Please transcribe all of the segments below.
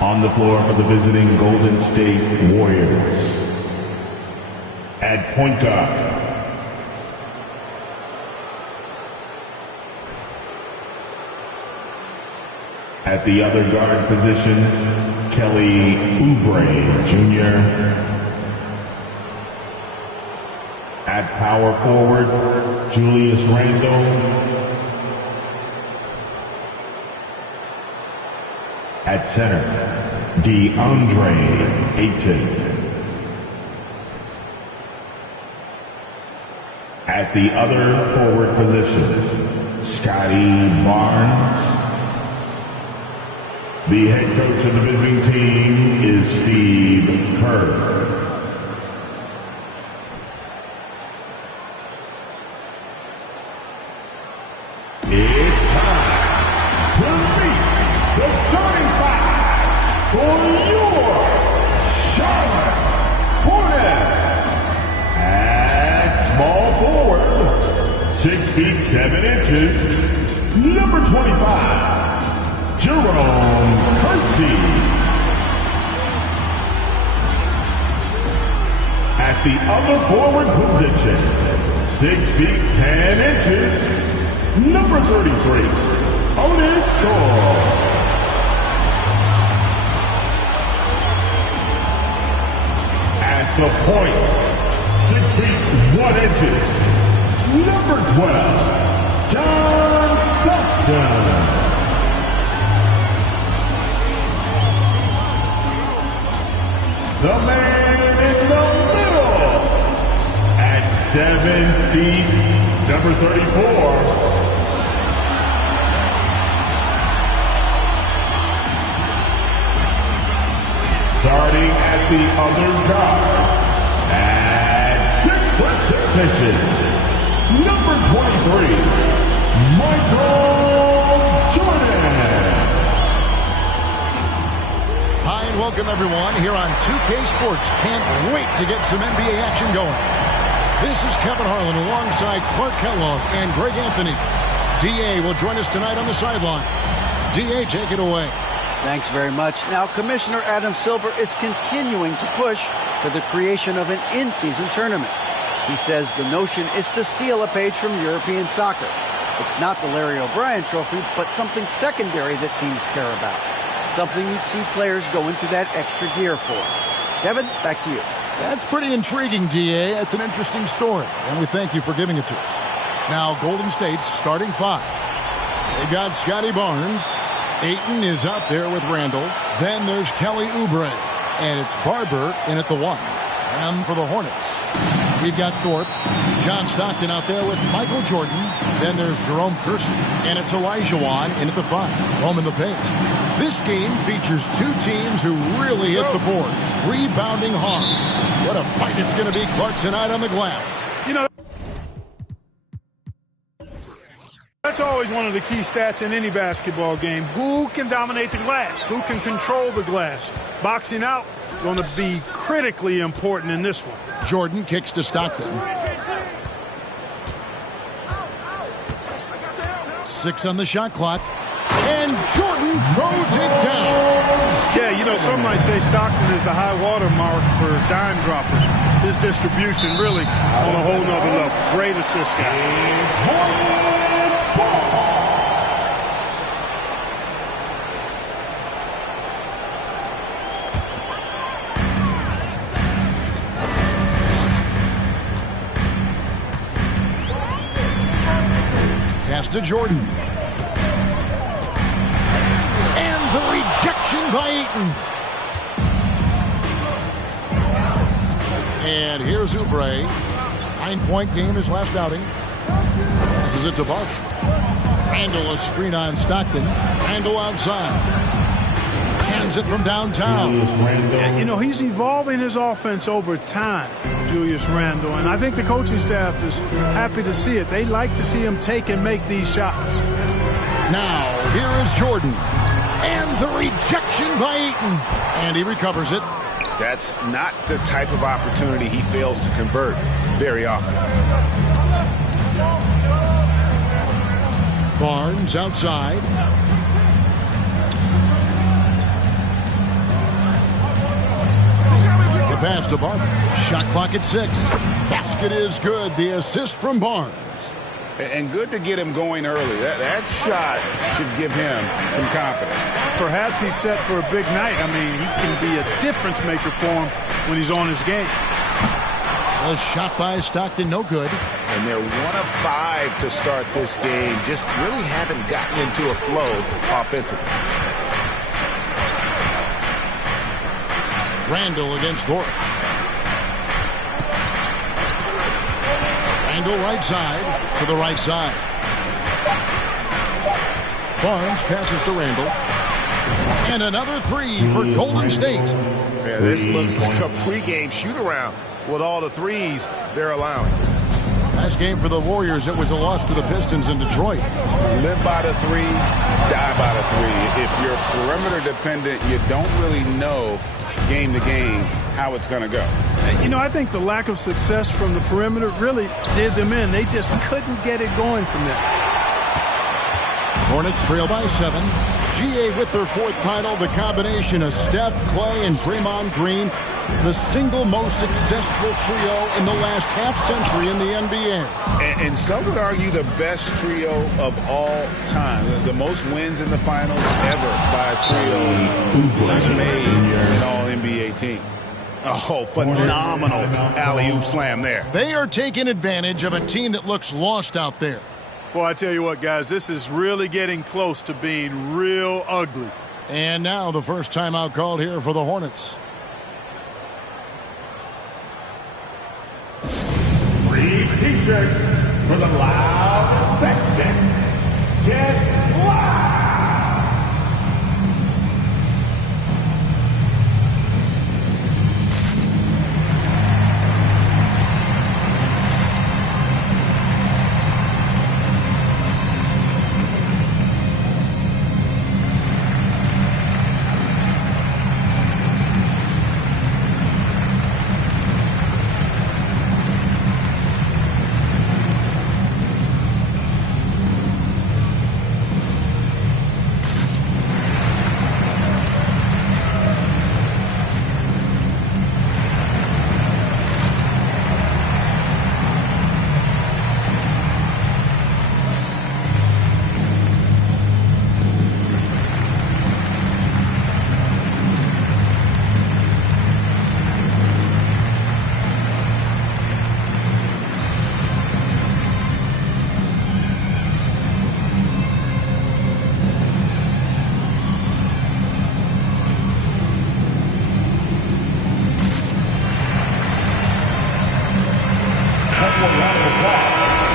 On the floor for the visiting Golden State Warriors. At point guard, at the other guard position, Kelly Oubre Jr. At power forward, Julius Randle. At center, DeAndre Ayton. At the other forward position, Scotty Barnes. The head coach of the visiting team is Steve Kerr. It's time to meet the starting five for your Charlotte Hornets. At small forward, 6 feet 7 inches, number 25. Jerome Kersey. At the other forward position, 6 feet 10 inches, number 33, Otis Thorpe. At the point, 6 feet 1 inches, number 12, John Stockton. The man in the middle at 7 feet, number 34. Starting at the other guard at 6'6" number 23, Michael Jordan. Hi and welcome everyone here on 2K Sports. Can't wait to get some NBA action going. This is Kevin Harlan alongside Clark Kellogg and Greg Anthony. DA will join us tonight on the sideline. DA, take it away. Thanks very much. Now, Commissioner Adam Silver is continuing to push for the creation of an in-season tournament. He says the notion is to steal a page from European soccer. It's not the Larry O'Brien Trophy, but something secondary that teams care about. Something you'd see players go into that extra gear for. Kevin, back to you. That's pretty intriguing, DA. That's an interesting story, and we thank you for giving it to us. Now, Golden State's starting five. They've got Scotty Barnes. Ayton is out there with Randle. Then there's Kelly Oubre, and it's Barber in at the one. And for the Hornets, we've got Thorpe, John Stockton out there with Michael Jordan. Then there's Jerome Kersey, and it's Olajuwon in at the five. Home in the paint. This game features two teams who really hit the board, rebounding hard. What a fight it's going to be, Clark, tonight on the glass. You know, that's always one of the key stats in any basketball game. Who can dominate the glass? Who can control the glass? Boxing out going to be critically important in this one. Jordan kicks to Stockton. 6 on the shot clock. And Jordan throws it down. Yeah, you know, some might say Stockton is the high water mark for dime droppers. His distribution really on a whole nother level. Great assist guy. Pass to Jordan. And the rejection by Ayton. And here's Oubre. 9-point game his last outing. Passes it to Barber. Randle a screen on Stockton. Randle outside. Hands it from downtown. Yeah, you know, he's evolving his offense over time, Julius Randle, and I think the coaching staff is happy to see it. They like to see him take and make these shots. Now, here is Jordan. And the rejection by Ayton. And he recovers it. That's not the type of opportunity he fails to convert very often. Barnes outside. pass to Barber. Shot clock at 6. Basket is good. The assist from Barnes. And good to get him going early. That shot should give him some confidence. Perhaps he's set for a big night. I mean, he can be a difference maker for him when he's on his game. A shot by Stockton, no good. And they're 1 of 5 to start this game. Just really haven't gotten into a flow offensively. Randall against Thorpe. Randall right side to the right side. Barnes passes to Randall. And another 3 for Golden State. Yeah, this looks like a pregame shoot-around with all the threes they're allowing. Last game for the Warriors, it was a loss to the Pistons in Detroit. Live by the 3, die by the 3. If you're perimeter dependent, you don't really know game to game how it's going to go. You know, I think the lack of success from the perimeter really did them in. They just couldn't get it going from there. Hornets trail by 7. GA with their 4th title. The combination of Steph, Clay, and Draymond Green, the single most successful trio in the last half-century in the NBA. And some would argue the best trio of all time. The most wins in the finals ever by a trio that's made an all-NBA team. Oh, phenomenal alley-oop slam there. They are taking advantage of a team that looks lost out there. Well, I tell you what, guys, this is really getting close to being real ugly. And now the first timeout called here for the Hornets. 3 T-shirts for the Loud section. Get loud!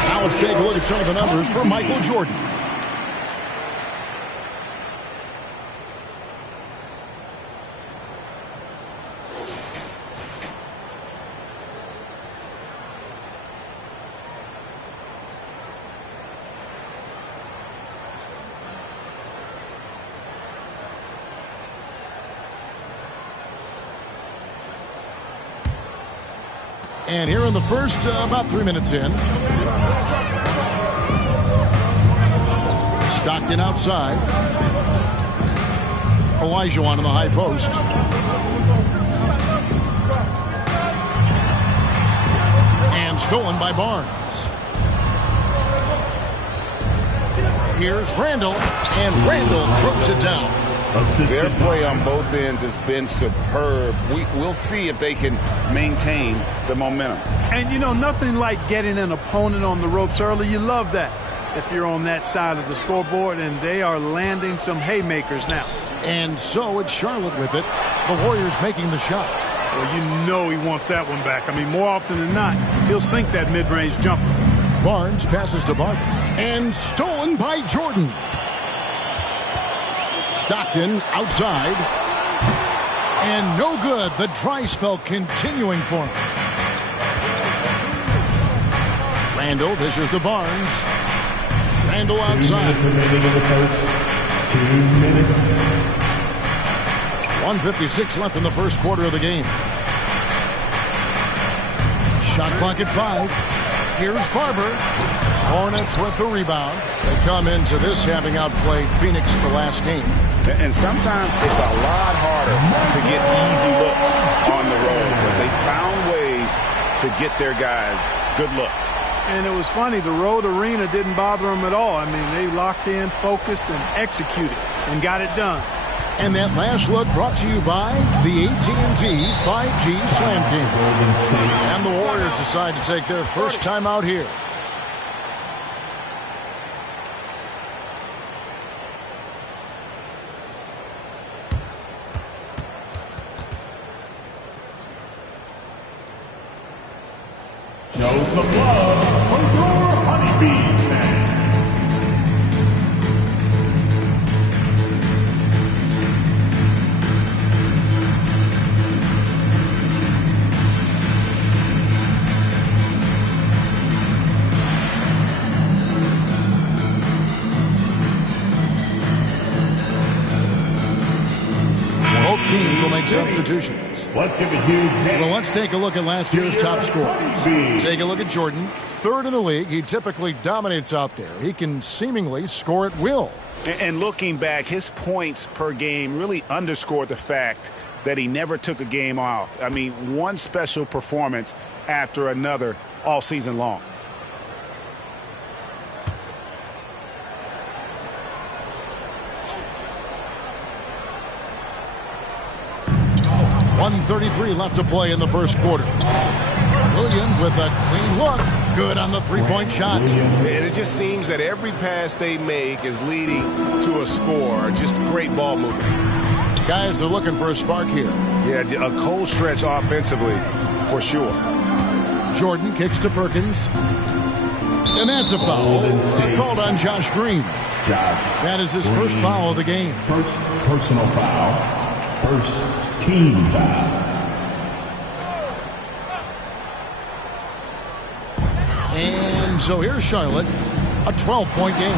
Now let's take a look at some of the numbers for Michael Jordan. And here in the first, about 3 minutes in. Stockton outside. Olajuwon in the high post. And stolen by Barnes. Here's Randall, and Randall throws it down. Their play on both ends has been superb. We'll see if they can maintain the momentum. And, you know, nothing like getting an opponent on the ropes early. You love that if you're on that side of the scoreboard, and they are landing some haymakers now. And so it's Charlotte with it. The Warriors making the shot. Well, you know he wants that one back. I mean, more often than not, he'll sink that mid-range jumper. Barnes passes to Barton. And stolen by Jordan. Stockton outside. And no good. The dry spell continuing for him. Randall dishes to Barnes. Randall outside. 2 minutes remaining in the first. 2 minutes. 1:56 left in the first quarter of the game. Shot clock at 5. Here's Barber. Hornets with the rebound. They come into this having outplayed Phoenix the last game. And sometimes it's a lot harder to get easy looks on the road. But to get their guys good looks. And it was funny, the road arena didn't bother them at all. I mean, they locked in, focused, and executed, and got it done. And that last look brought to you by the AT&T 5G Slam King. And the Warriors decide to take their first time out here. Shows the love for your Honeybee fan. Both teams will make substitutions. Let's give a huge hand. Well, let's take a look at last year's top scorers. Take a look at Jordan, third in the league. He typically dominates out there. He can seemingly score at will. And looking back, his points per game really underscored the fact that he never took a game off. I mean, one special performance after another all season long. .133 left to play in the first quarter. Williams with a clean look. Good on the three-point shot. And it just seems that every pass they make is leading to a score. Just great ball movement. Guys are looking for a spark here. Yeah, a cold stretch offensively, for sure. Jordan kicks to Perkins. And that's a foul. Called on Josh Green. That is his first foul of the game. First personal foul. First team foul. And so here's Charlotte, a 12-point game.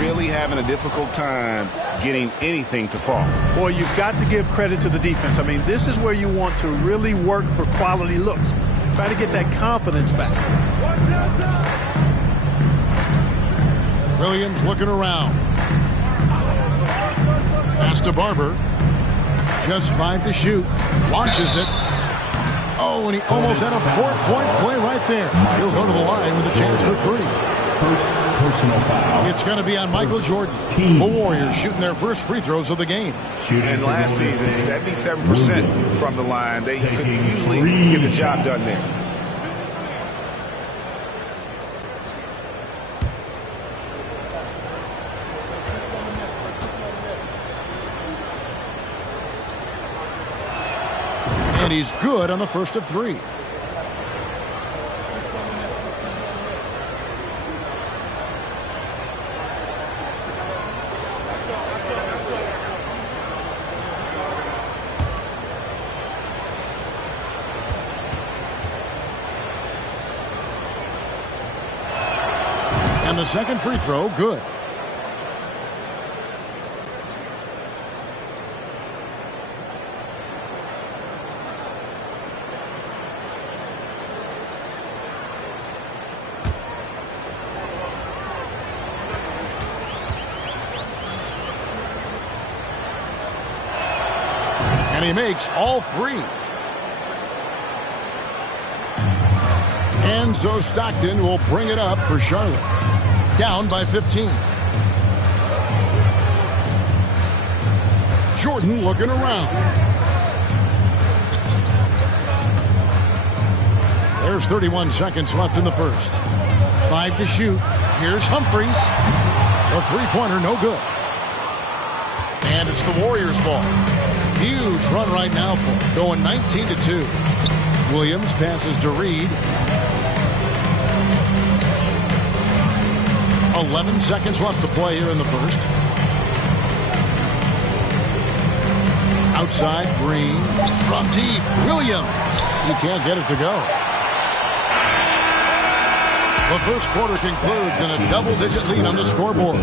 Really having a difficult time getting anything to fall. Boy, you've got to give credit to the defense. I mean, this is where you want to really work for quality looks. Try to get that confidence back. Williams looking around. Pass to Barber. Just 5 to shoot. Launches it. Oh, and he almost had a 4-point play right there. He'll go to the line with a chance for 3. First personal foul. It's going to be on Michael Jordan. The Warriors shooting their first free throws of the game. And last season, 77% from the line. They could usually get the job done there. And he's good on the first of 3. And the second free throw, good. And he makes all 3. And so Stockton will bring it up for Charlotte. Down by 15. Jordan looking around. There's 31 seconds left in the first. 5 to shoot. Here's Humphries. The three-pointer, no good. And it's the Warriors' ball. Huge run right now for him. Going 19-2. Williams passes to Reed. 11 seconds left to play here in the first. Outside, Green. From deep, Williams. He can't get it to go. The first quarter concludes in a double-digit lead on the scoreboard.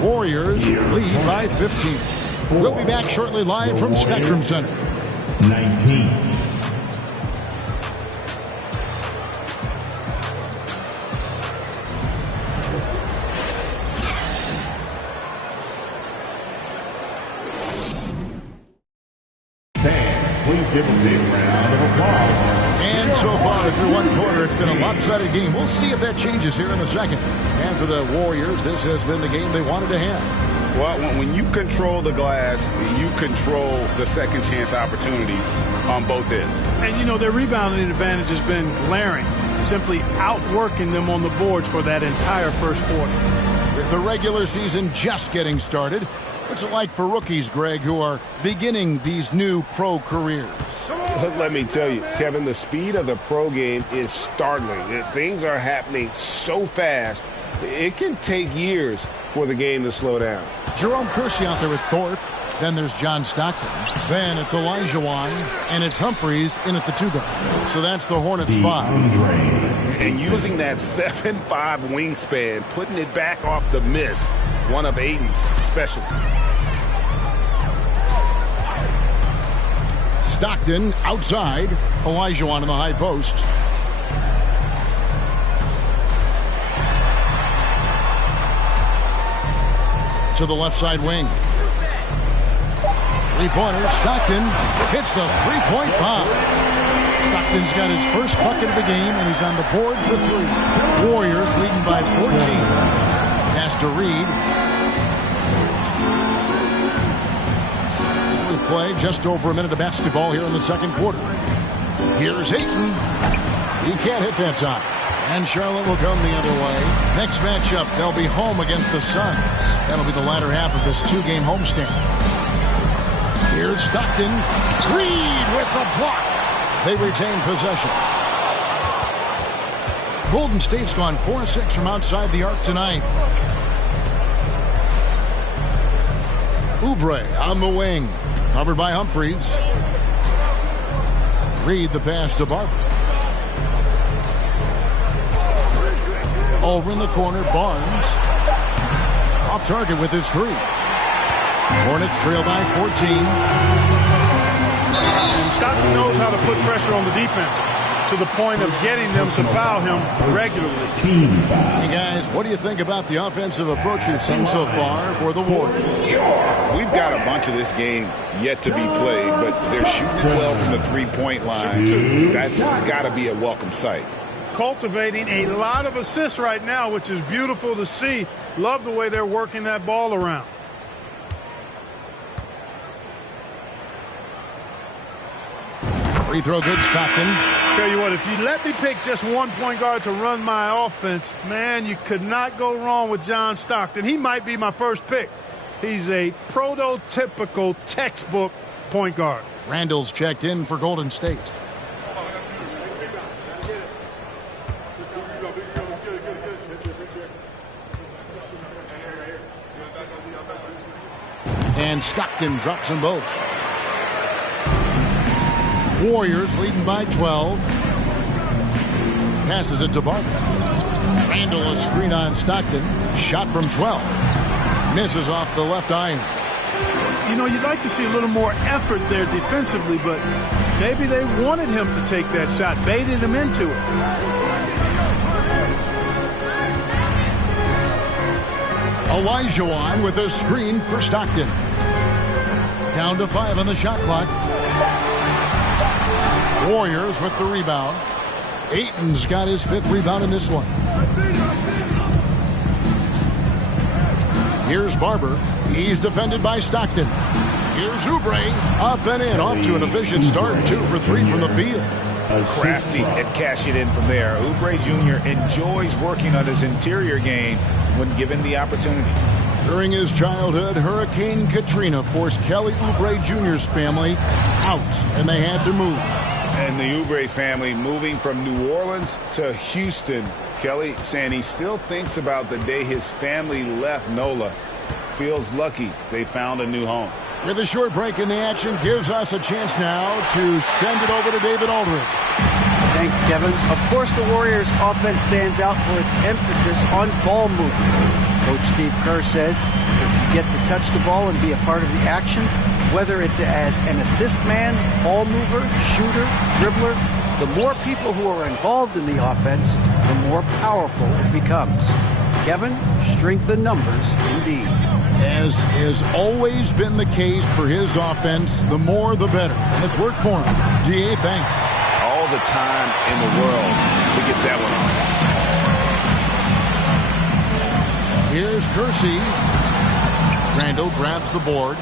Warriors lead by 15. We'll be back shortly live from Spectrum Center. 19. Fans, please give a big round of applause And so far through one quarter, it's been a lopsided game. We'll see if that changes here in the second. And for the Warriors, this has been the game they wanted to have. Well, when you control the glass, you control the second chance opportunities on both ends. And, you know, their rebounding advantage has been glaring, simply outworking them on the boards for that entire first quarter. With the regular season just getting started, what's it like for rookies, Greg, who are beginning these new pro careers? Let me tell you, Kevin, the speed of the pro game is startling. Things are happening so fast, it can take years for the game to slow down. Jerome Kersey out there with Thorpe. Then there's John Stockton. Then it's Olajuwon, and it's Humphries in at the 2 guard. So that's the Hornets 5. And using that 7'5 wingspan, putting it back off the miss, one of Ayton's specialties. Stockton outside. Olajuwon in the high post. To the left side wing. Three-pointer. Stockton hits the three-point bomb. Stockton's got his first bucket of the game, and he's on the board for 3. Warriors leading by 14. Pass to Reed. We play just over a minute of basketball here in the second quarter. Here's Ayton. He can't hit that time. And Charlotte will come the other way. Next matchup, they'll be home against the Suns. That'll be the latter half of this 2-game homestand. Here's Stockton. Reed with the block. They retain possession. Golden State's gone 4-6 from outside the arc tonight. Oubre on the wing. Covered by Humphries. Reed the pass to Barber. Over in the corner, Barnes. Off target with his 3. Hornets trail by 14. Stockton knows how to put pressure on the defense to the point of getting them to foul him regularly. Hey, guys, what do you think about the offensive approach we've seen so far for the Warriors? We've got a bunch of this game yet to be played, but they're shooting it well from the three-point line. That's got to be a welcome sight. Cultivating a lot of assists right now, which is beautiful to see. Love the way they're working that ball around. Free throw good, Stockton. Tell you what, if you let me pick just one point guard to run my offense, man, you could not go wrong with John Stockton. He might be my first pick. He's a prototypical textbook point guard. Randall's checked in for Golden State. And Stockton drops them both. Warriors leading by 12. Passes it to Barber. Randall a screen on Stockton. Shot from 12. Misses off the left iron. You know, you'd like to see a little more effort there defensively, but maybe they wanted him to take that shot, baited him into it. Olajuwon with a screen for Stockton. Down to 5 on the shot clock. Warriors with the rebound. Ayton's got his 5th rebound in this one. Here's Barber. He's defended by Stockton. Here's Oubre. Up and in. Off to an efficient start. 2 for 3 from the field. Crafty and cash it in from there. Oubre Jr. enjoys working on his interior game when given the opportunity. During his childhood, Hurricane Katrina forced Kelly Oubre Jr.'s family out, and they had to move. And the Oubre family moving from New Orleans to Houston. Kelly saying he still thinks about the day his family left NOLA. Feels lucky they found a new home. With a short break in the action, gives us a chance now to send it over to David Aldridge. Thanks, Kevin. Of course, the Warriors' offense stands out for its emphasis on ball movement. Coach Steve Kerr says if you get to touch the ball and be a part of the action, whether it's as an assist man, ball mover, shooter, dribbler, the more people who are involved in the offense, the more powerful it becomes. Kevin, strength in numbers indeed. As has always been the case for his offense, the more the better. And it's worked for him. DA, thanks. All the time in the world to get that one off. Here's Kersey. Randall grabs the board.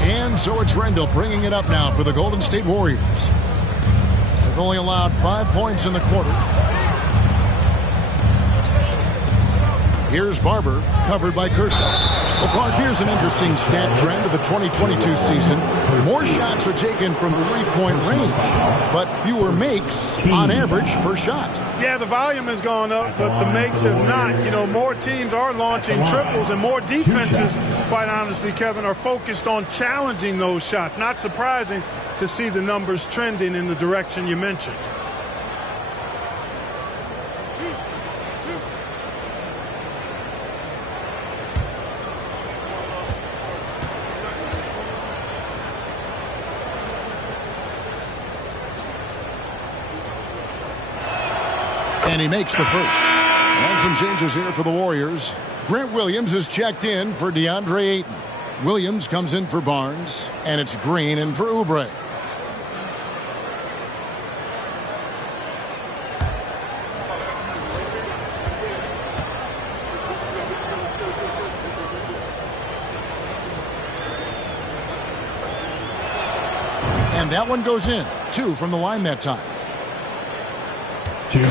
And so it's Randall bringing it up now for the Golden State Warriors. They've only allowed 5 points in the quarter. Here's Barber, covered by Kersey. Well, Clark, here's an interesting stat trend of the 2022 season. More shots are taken from three-point range, but fewer makes on average per shot. Yeah, the volume has gone up, but the makes have not. You know, more teams are launching triples, and more defenses, quite honestly, Kevin, are focused on challenging those shots. Not surprising to see the numbers trending in the direction you mentioned. And he makes the first. And some changes here for the Warriors. Grant Williams is checked in for DeAndre Ayton. Williams comes in for Barnes, and it's Green in for Oubre. And that one goes in. 2 from the line that time.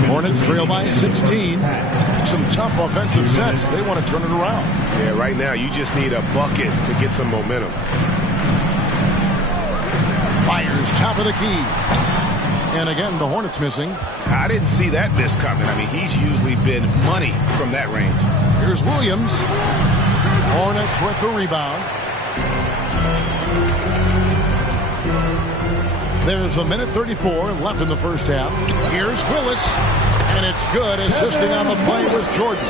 Hornets trail by 16. Some tough offensive sets. They want to turn it around. Yeah, right now you just need a bucket to get some momentum. Fires top of the key. And again, the Hornets missing. I didn't see that miss coming. I mean, he's usually been money from that range. Here's Williams. Hornets with the rebound. There's 1:34 left in the first half. Here's Willis, and it's good. Assisting on the play was Jordan.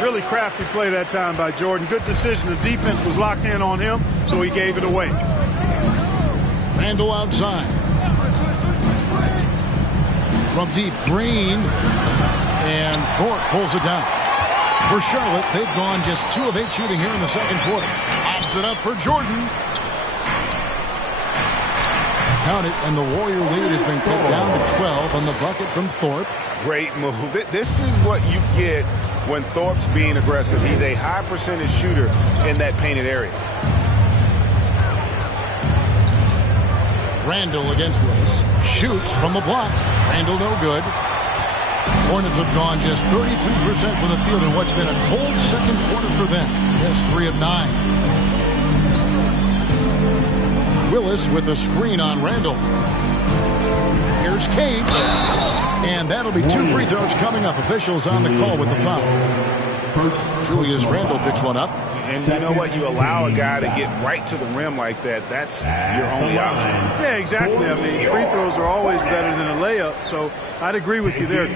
Really crafty play that time by Jordan. Good decision. The defense was locked in on him, so he gave it away. Randall outside. From deep, Green. And Thorpe pulls it down. For Charlotte, they've gone just 2 of 8 shooting here in the second quarter. Pops it up for Jordan. Count it, and the Warrior lead has been cut down to 12 on the bucket from Thorpe. Great move. This is what you get when Thorpe's being aggressive. He's a high percentage shooter in that painted area. Randall against Willis. Shoots from the block. Randall no good. Hornets have gone just 33% from the field in what's been a cold second quarter for them. Just 3 of 9. Willis with a screen on Randall. Here's Cage. And that'll be 2 free throws coming up. Officials on the call with the foul. Julius Randall picks one up. And you know what? You allow a guy to get right to the rim like that. That's your only option. Yeah, exactly. I mean, free throws are always better than a layup, so I'd agree with you there.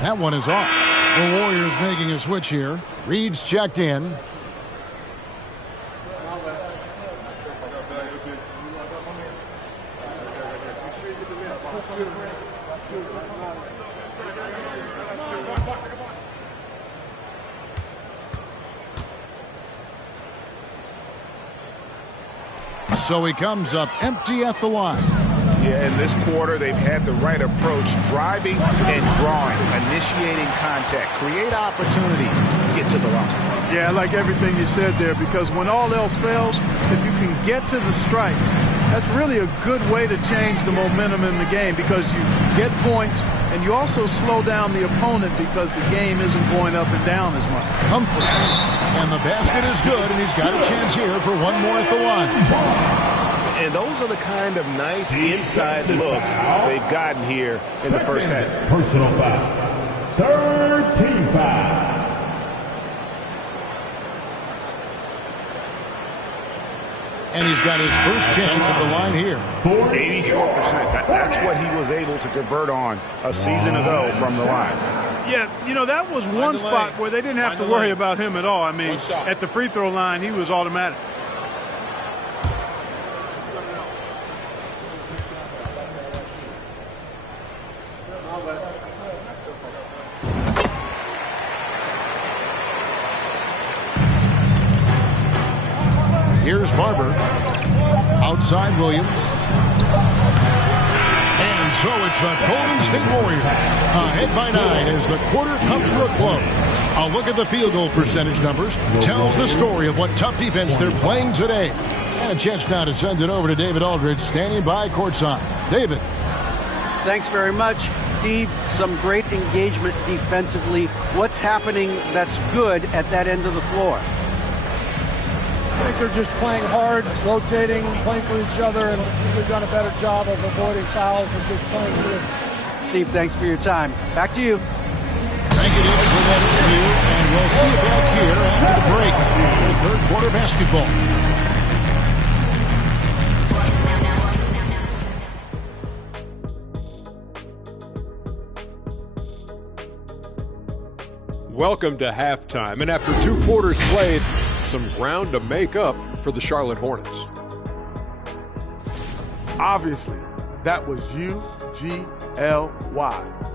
That one is off. The Warriors making a switch here. Reed's checked in. So he comes up empty at the line. Yeah, in this quarter, they've had the right approach, driving and drawing, initiating contact, create opportunities, get to the line. Yeah, I like everything you said there, because when all else fails, if you can get to the strike, that's really a good way to change the momentum in the game, because you get points and you also slow down the opponent because the game isn't going up and down as much. Humphries, and the basket is good, and he's got a chance here for one more at the line. And those are the kind of nice inside looks they've gotten here in the first half. Personal foul. Third team foul. And he's got his first chance at the line here. 84%. That's what he was able to convert on a season ago from the line. Yeah, you know, that was one spot where they didn't have to worry about him at all. I mean, at the free throw line, he was automatic. Here's Barber. Outside Williams. And so it's the Golden State Warriors ahead by 9 as the quarter comes to a close. A look at the field goal percentage numbers tells the story of what tough defense they're playing today. And a chance now to send it over to David Aldridge standing by courtside. David. Thanks very much, Steve. Some great engagement defensively. What's happening that's good at that end of the floor? I think they're just playing hard, rotating, playing for each other, and they've done a better job of avoiding fouls and just playing good. Steve, thanks for your time. Back to you. Thank you, David, for that interview, and we'll see you back here after the break for third quarter basketball. Welcome to halftime, and after 2 quarters played, some ground to make up for the Charlotte Hornets. Obviously, that was UGLY.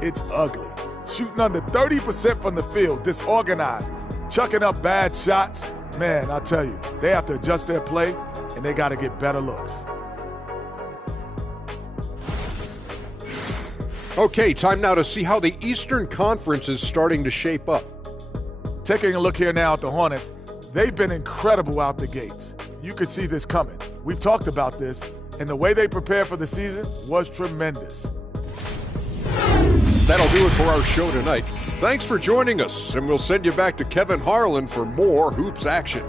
It's ugly. Shooting under 30% from the field, disorganized, chucking up bad shots. Man, I tell you, they have to adjust their play, and they got to get better looks. Okay, time now to see how the Eastern Conference is starting to shape up. Taking a look here now at the Hornets, they've been incredible out the gates. You could see this coming. We've talked about this, and the way they prepared for the season was tremendous. That'll do it for our show tonight. Thanks for joining us, and we'll send you back to Kevin Harlan for more hoops action.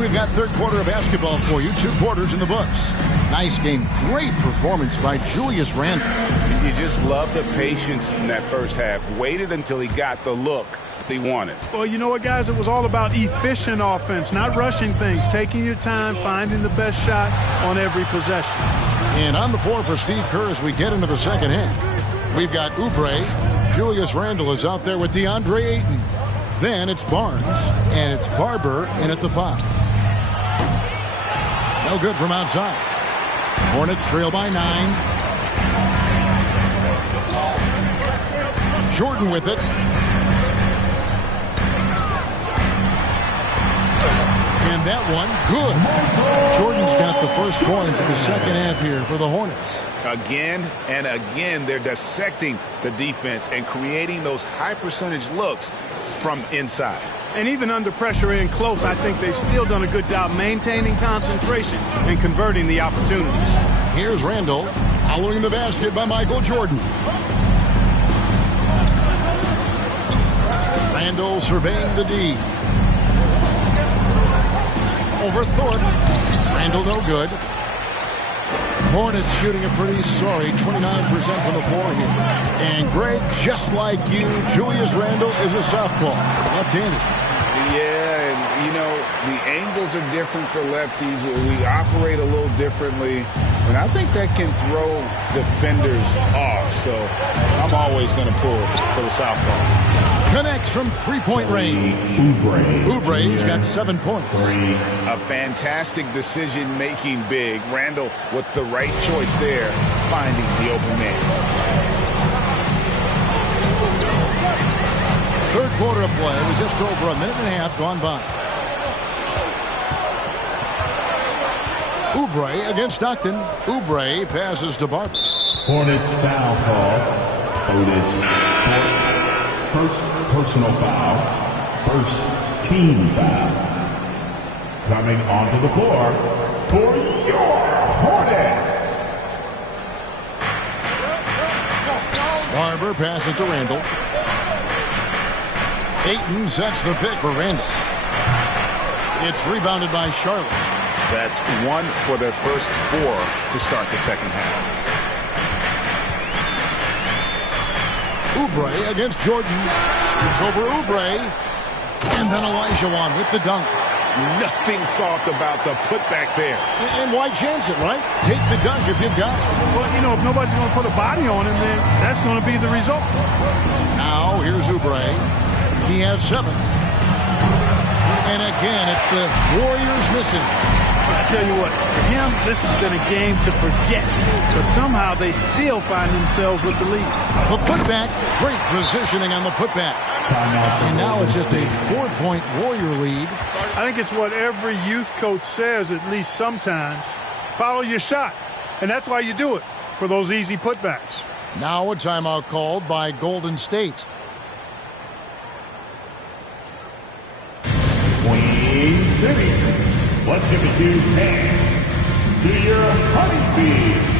We've got third quarter of basketball for you. 2 quarters in the books. Nice game. Great performance by Julius Randle. You just love the patience in that first half. Waited until he got the look he wanted. Well, you know what, guys? It was all about efficient offense, not rushing things, taking your time, finding the best shot on every possession. And on the floor for Steve Kerr as we get into the second half. We've got Oubre. Julius Randle is out there with DeAndre Ayton. Then it's Barnes, and it's Barber in at the 5. No good from outside. Hornets trail by 9. Jordan with it. And that one, good. Jordan's got the first points in the second half here for the Hornets. Again and again, they're dissecting the defense and creating those high percentage looks from inside. And even under pressure in close, I think they've still done a good job maintaining concentration and converting the opportunities. Here's Randle following the basket by Michael Jordan. Randle surveying the D. Over Thorpe. Randle no good. Hornets shooting a pretty sorry 29% from the floor here. And Greg, just like you, Julius Randle is a southpaw, left-handed. Yeah, and you know, the angles are different for lefties. We operate a little differently. And I think that can throw defenders off. So I'm always going to pull for the southpaw. Connects from three-point range. Oubre's got 7 points. A fantastic decision-making big. Randle with the right choice there, finding the open man. Third quarter of play with just over a minute and a half gone by. Oubre against Stockton. Oubre passes to Barber. Hornets foul call. Otis. First personal foul. First team foul. Coming onto the floor for your Hornets. Barber passes to Randle. Ayton sets the pick for Randle. It's rebounded by Charlotte. That's one for their first 4 to start the second half. Oubre against Jordan. Shoots over Oubre. And then Olajuwon with the dunk. Nothing soft about the putback there. And why chance it, right? Take the dunk if you've got it. Well, you know, if nobody's going to put a body on him, then that's going to be the result. Now, here's Oubre. He has 7. And again, it's the Warriors missing. I tell you what, for him, this has been a game to forget. But somehow they still find themselves with the lead. The putback, great positioning on the putback. And now it's just a 4-point Warrior lead. I think it's what every youth coach says at least sometimes. Follow your shot. And that's why you do it, for those easy putbacks. Now a timeout called by Golden State. Queen City. Let's give a huge hand to your Honeybees.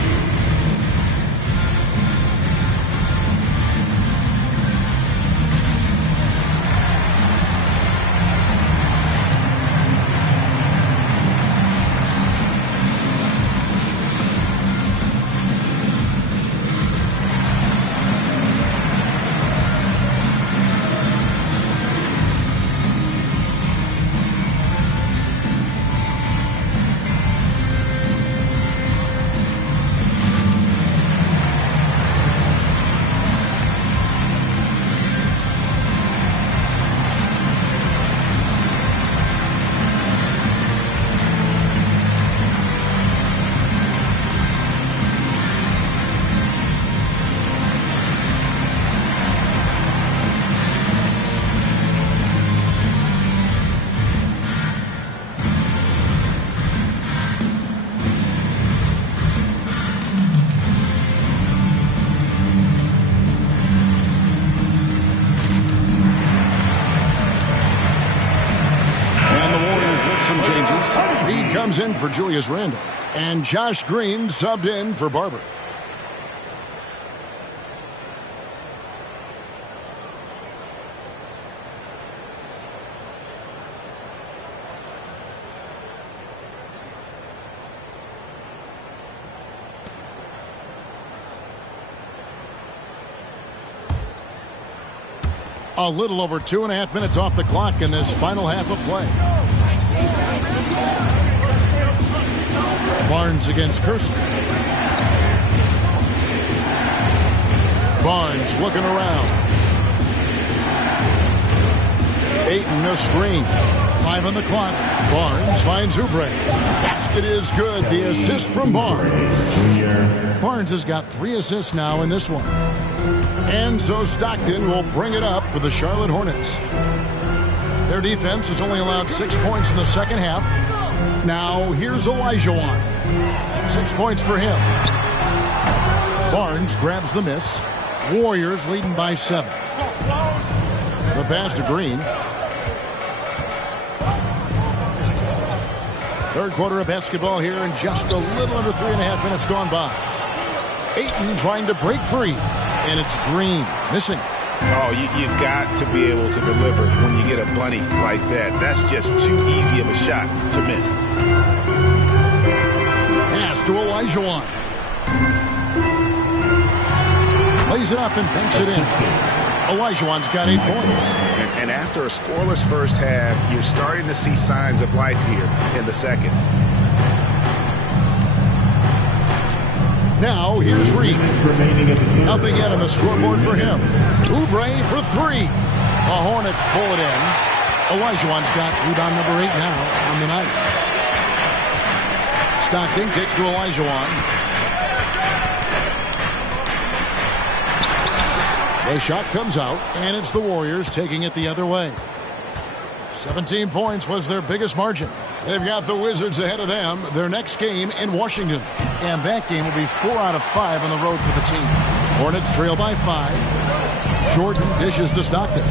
Reed comes in for Julius Randle. And Josh Green subbed in for Barber. A little over 2.5 minutes off the clock in this final half of play. Barnes against Kirsten. Barnes looking around. Ayton a screen. 5 on the clock. Barnes finds Oubre. Basket is good. The assist from Barnes. Barnes has got 3 assists now in this one. And so Stockton will bring it up for the Charlotte Hornets. Their defense has only allowed 6 points in the second half. Now here's Olajuwon. 6 points for him. Barnes grabs the miss. Warriors leading by 7. The pass to Green. Third quarter of basketball here, and just a little under 3.5 minutes gone by. Ayton trying to break free, and it's Green missing. Oh, you've got to be able to deliver when you get a bunny like that. That's just too easy of a shot to miss. Pass to Olajuwon. Lays it up and banks it in. Olajuwon's got 8 points. And after a scoreless first half, you're starting to see signs of life here in the second. Now here's Reed. Nothing yet on the scoreboard for him. Oubre for 3. The Hornets pull it in. Olajuwon's got rebound number 8 now on the night. Stockton kicks to Olajuwon. The shot comes out, and it's the Warriors taking it the other way. 17 points was their biggest margin. They've got the Wizards ahead of them. Their next game in Washington. And that game will be 4 out of 5 on the road for the team. Hornets trail by 5. Jordan dishes to Stockton.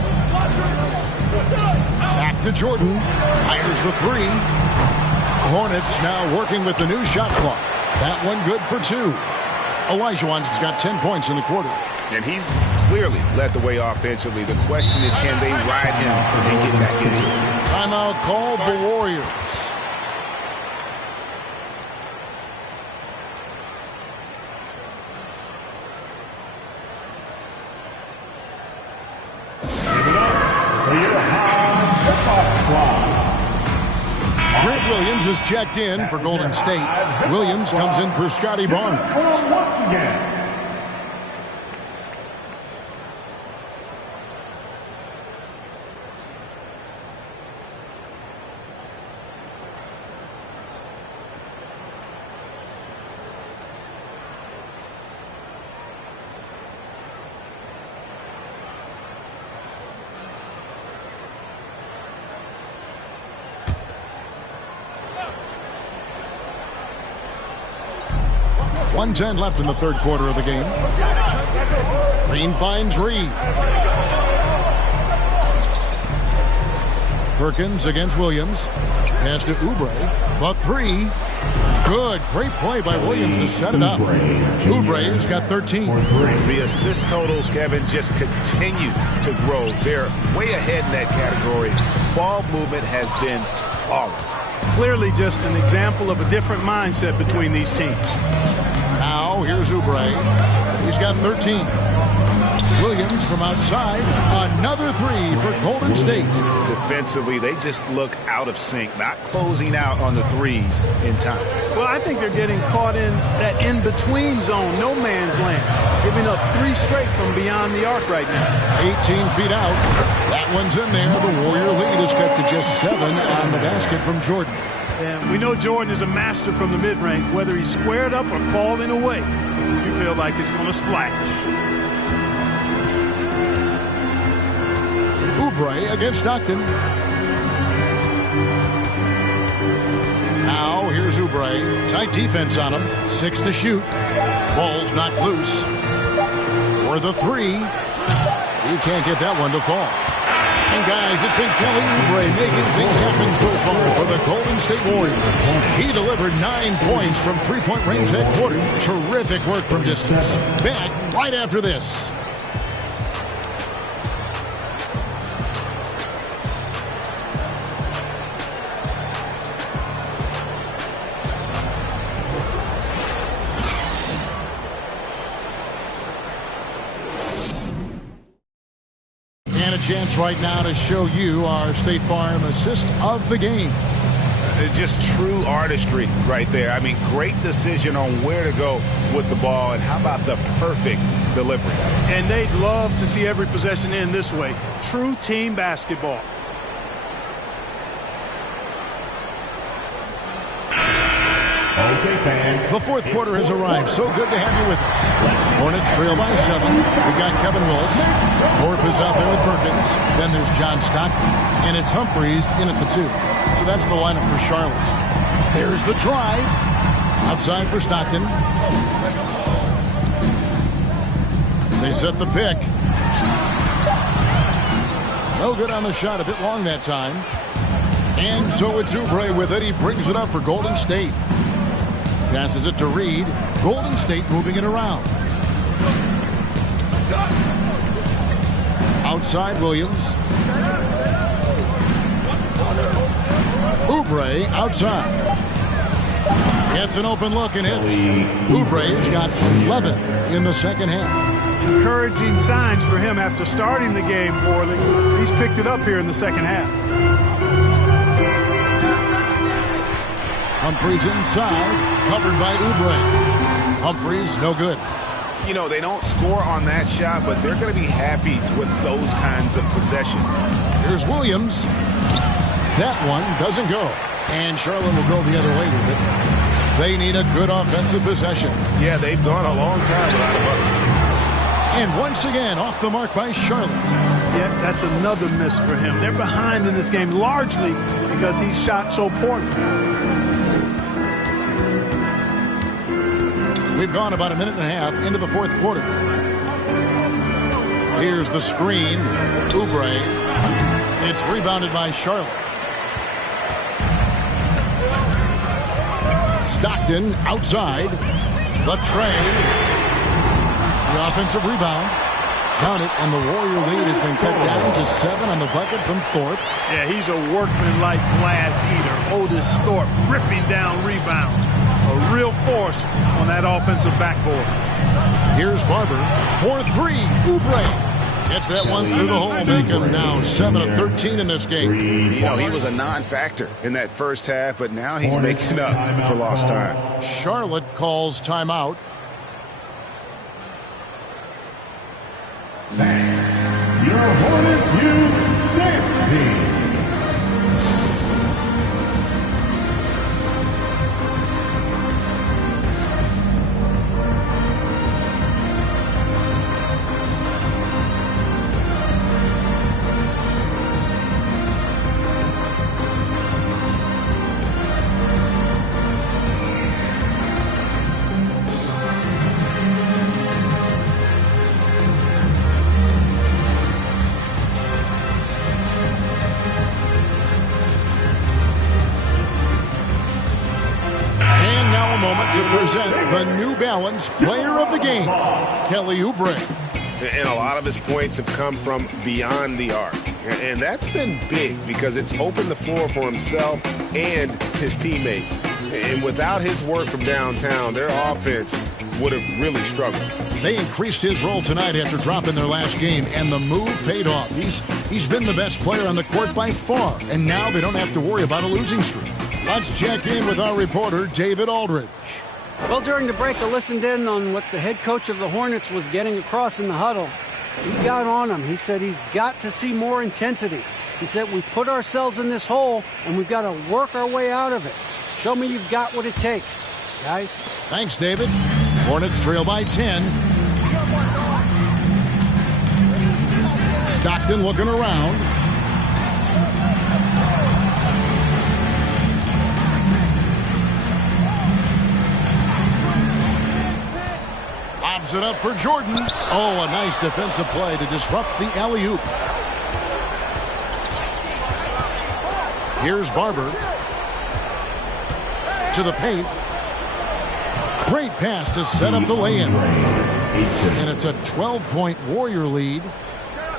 Back to Jordan. Fires the 3. Hornets now working with the new shot clock. That one good for 2. Olajuwon's got 10 points in the quarter. And he's clearly led the way offensively. The question is, can they ride him and get back into it? Timeout called the Warriors. Grant Williams is checked in for Golden State. Williams comes in for Scotty Barnes. Once again. 1:10 left in the third quarter of the game. Green finds Reed. Perkins against Williams. Pass to Oubre. The three. Good. Great play by Williams to set it up. Oubre's got 13. The assist totals, Kevin, just continue to grow. They're way ahead in that category. Ball movement has been flawless. Clearly just an example of a different mindset between these teams. Now here's Oubre. He's got 13. Williams from outside. Another three for Golden State. Defensively, they just look out of sync, not closing out on the threes in time. Well, I think they're getting caught in that in-between zone, no man's land, giving up 3 straight from beyond the arc right now. 18 feet out. That one's in there. The Warrior lead is cut to just 7 on the basket from Jordan. And we know Jordan is a master from the mid-range. Whether he's squared up or falling away, you feel like it's going to splash. Oubre against Stockton. Now here's Oubre. Tight defense on him. 6 to shoot. Ball's knocked loose. For the three. He can't get that one to fall. And guys, it's been Kelly Oubre making things happen so far for the Golden State Warriors. He delivered 9 points from three-point range that quarter. Terrific work from distance. Back right after this. Chance right now to show you our State Farm assist of the game. Just true artistry right there. I mean, great decision on where to go with the ball, and how about the perfect delivery? And they'd love to see every possession end this way. True team basketball. Okay, fans. The fourth quarter has arrived. So good to have you with us. Hornets trail by 7. We've got Kevin Willis. Thorpe is out there with Perkins. Then there's John Stockton. And it's Humphreys in at the 2. So that's the lineup for Charlotte. There's the drive. Outside for Stockton. They set the pick. No good on the shot. A bit long that time. And so it's Oubre with it. He brings it up for Golden State. Passes it to Reed. Golden State moving it around. Outside Williams. Oubre outside. Gets an open look and hits. Oubre's got 11 in the second half. Encouraging signs for him after starting the game poorly. He's picked it up here in the second half. Humphreys inside, covered by Oubre. Humphreys, no good. You know, they don't score on that shot, but they're going to be happy with those kinds of possessions. Here's Williams. That one doesn't go. And Charlotte will go the other way with it. They need a good offensive possession. Yeah, they've gone a long time without a bucket. And once again, off the mark by Charlotte. Yeah, that's another miss for him. They're behind in this game largely because he shot so poorly. We've gone about a minute and a half into the fourth quarter. Here's the screen. Oubre. It's rebounded by Charlotte. Stockton outside. The tray. The offensive rebound. Count it, and the Warrior lead has been cut down to 7 on the bucket from Thorpe. Yeah, he's a workman-like glass eater. Otis Thorpe ripping down rebounds. A real force on that offensive backboard. Here's Barber for 3. Oubre gets that one through the hole, make him now 7 of 13 in this game. You know, he was a non-factor in that first half, but now he's making up for lost time. Charlotte calls timeout. Your Hornets Youth Dance Team. the New Balance Player of the Game, Kelly Oubre. And a lot of his points have come from beyond the arc. And that's been big because it's opened the floor for himself and his teammates. And without his work from downtown, their offense would have really struggled. They increased his role tonight after dropping their last game, and the move paid off. He's been the best player on the court by far, and now they don't have to worry about a losing streak. Let's check in with our reporter, David Aldridge. Well, during the break, I listened in on what the head coach of the Hornets was getting across in the huddle. He got on him. He said he's got to see more intensity. He said we've put ourselves in this hole, and we've got to work our way out of it. Show me you've got what it takes, guys. Thanks, David. Hornets trail by 10. Stockton looking around. Lobs it up for Jordan. Oh, a nice defensive play to disrupt the alley-oop. Here's Barber. To the paint. Great pass to set up the lay-in. And it's a 12-point Warrior lead.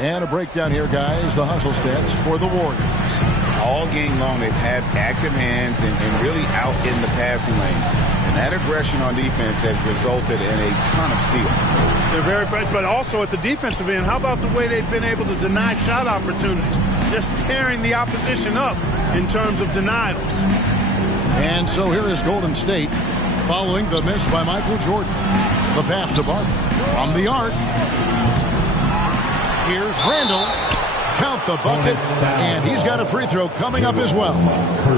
And a breakdown here, guys. The hustle stats for the Warriors. All game long, they've had active hands and really out in the passing lanes. And that aggression on defense has resulted in a ton of steals. They're very fresh, but also at the defensive end, how about the way they've been able to deny shot opportunities? Just tearing the opposition up in terms of denials. And so here is Golden State following the miss by Michael Jordan. The pass to Barton from the arc. Here's Randall. Count the bucket, and he's got a free throw coming up as well.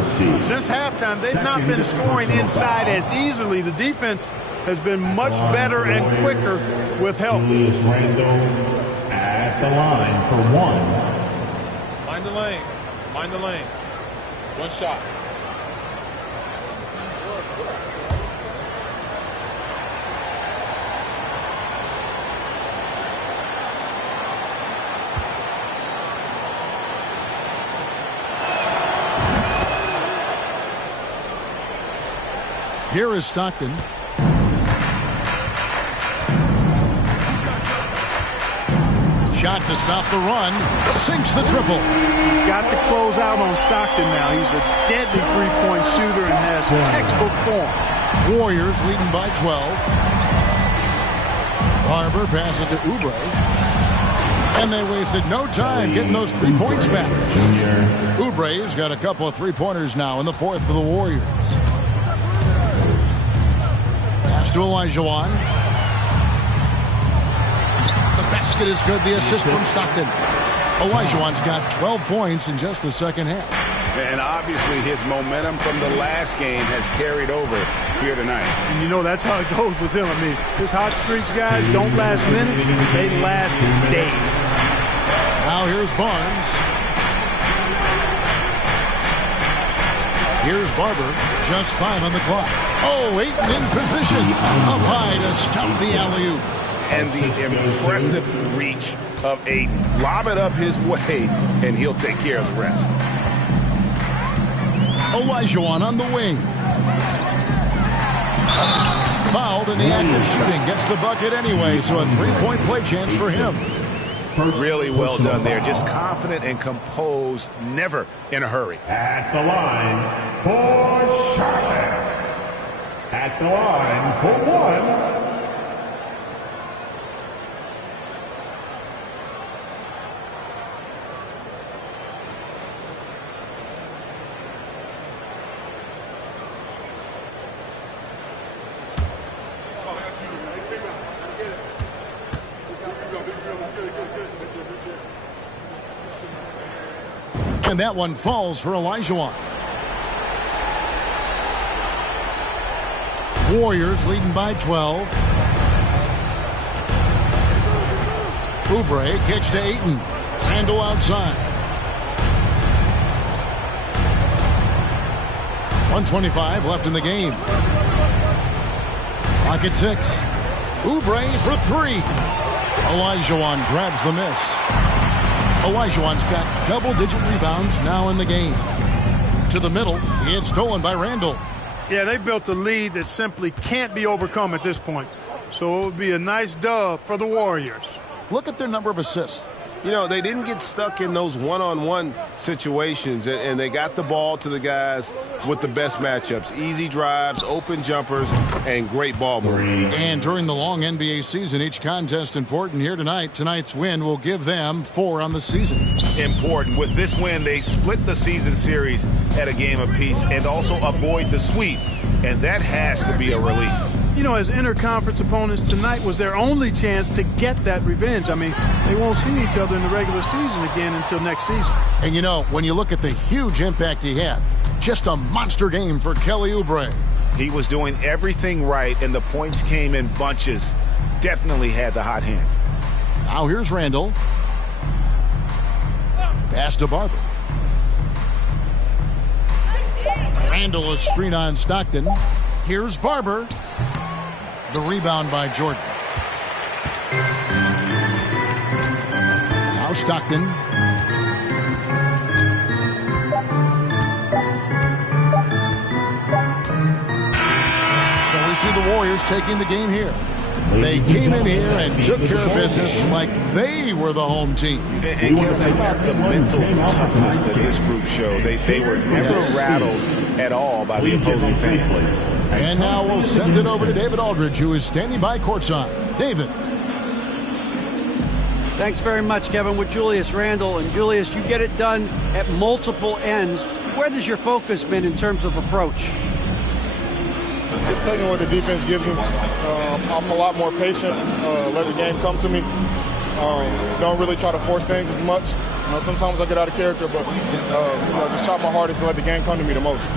Since halftime, they've not been scoring inside as easily. The defense has been much better and quicker with help. Julius Randle at the line for one. Mind the lanes. Mind the lanes. One shot. Here is Stockton. Shot to stop the run. Sinks the triple. Got to close out on Stockton now. He's a deadly three-point shooter and has textbook form. Warriors leading by 12. Barber passes to Oubre. And they wasted no time getting those 3 points back. Oubre's got a couple of three-pointers now in the fourth for the Warriors. Pass to Olajuwon. The basket is good. The assist from Stockton. Olajuwon's got 12 points in just the second half. And obviously his momentum from the last game has carried over here tonight. And you know that's how it goes with him. I mean, his hot streaks, guys, don't last minutes. They last days. Now here's Barnes. Here's Barber. Just 5 on the clock. Oh, Ayton in position. Up high to stuff the alley-oop. And the impressive reach of Ayton. Lob it up his way, and he'll take care of the rest. Olajuwon on the wing. Fouled in the act of shooting. Gets the bucket anyway, so a three-point play chance for him. Really well done there. Just confident and composed, never in a hurry. At the line for Charlotte. At the line for one. And that one falls for Olajuwon. Warriors leading by 12. Oubre kicks to Ayton. Randle outside. 1:25 left in the game. Clock at 6. Oubre for 3. Olajuwon grabs the miss. Olajuwon's got double-digit rebounds now in the game. To the middle, he had stolen by Randle. Yeah, they built a lead that simply can't be overcome at this point. So it would be a nice dub for the Warriors. Look at their number of assists. You know, they didn't get stuck in those one-on-one situations, and they got the ball to the guys with the best matchups. Easy drives, open jumpers, and great ball movement. And during the long NBA season, each contest important here tonight. Tonight's win will give them 4 on the season. Important. With this win, they split the season series at a game apiece and also avoid the sweep, and that has to be a relief. You know, as interconference opponents, tonight was their only chance to get that revenge. I mean, they won't see each other in the regular season again until next season. And you know, when you look at the huge impact he had, just a monster game for Kelly Oubre. He was doing everything right, and the points came in bunches. Definitely had the hot hand. Now here's Randall. Pass to Barber. Randall, a screen on Stockton. Here's Barber. The rebound by Jordan. Now Stockton. So we see the Warriors taking the game here. They came in here and took care of business like they were the home team. And think about the mental toughness that this group showed. They were never rattled at all by the opposing fans. And now we'll send it over to David Aldridge, who is standing by courtside. David. Thanks very much, Kevin, with Julius Randle. And Julius, you get it done at multiple ends. Where does your focus been in terms of approach? Just taking what the defense gives me. I'm a lot more patient, let the game come to me. Don't really try to force things as much. Sometimes I get out of character, but just try my hardest to let the game come to me the most.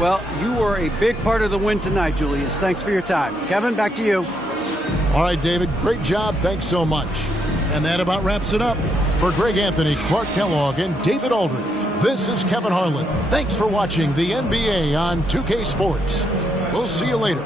Well, you were a big part of the win tonight, Julius. Thanks for your time. Kevin, back to you. All right, David, great job. Thanks so much. And that about wraps it up. For Greg Anthony, Clark Kellogg, and David Aldridge, this is Kevin Harlan. Thanks for watching the NBA on 2K Sports. We'll see you later.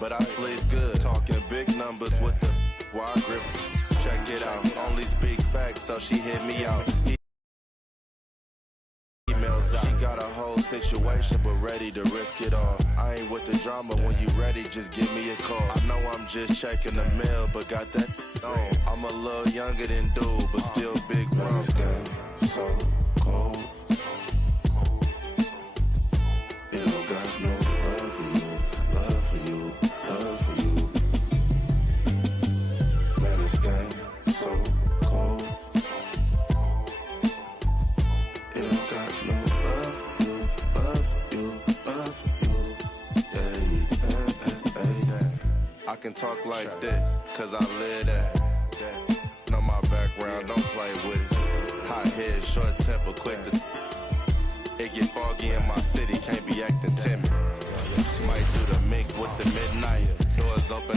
but I sleep good. Talking big numbers with the wide grip. Check it out. Only speak facts, so she hit me out. Emails out. She got a whole situation, but ready to risk it all. I ain't with the drama. When you ready, just give me a call. I know I'm just checking the mail, but got that on. I'm a little younger than dude, but still big wings. Game so cold. It don't got no love for you, love for you, love for you. Man, this game so cold. It don't got no love for you, love for you, love for you. I can talk like this, cause I live that. Know my background, don't play with it. Hot head, short temper, quick to... It get foggy in my city, can't be acting timid. Might do the mink with the midnight. Doors open.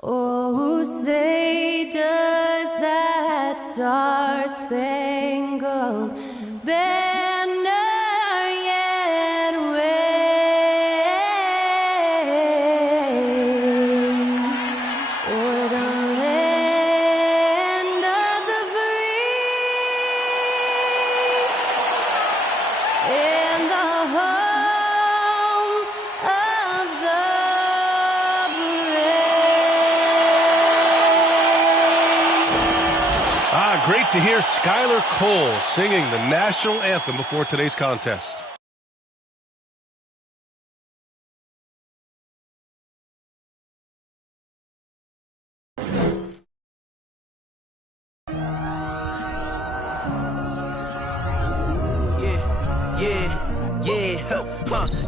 Oh, say does that star-spangled banner yet wave o'er the land of the free and the home of the Great to hear Skylar Cole singing the national anthem before today's contest.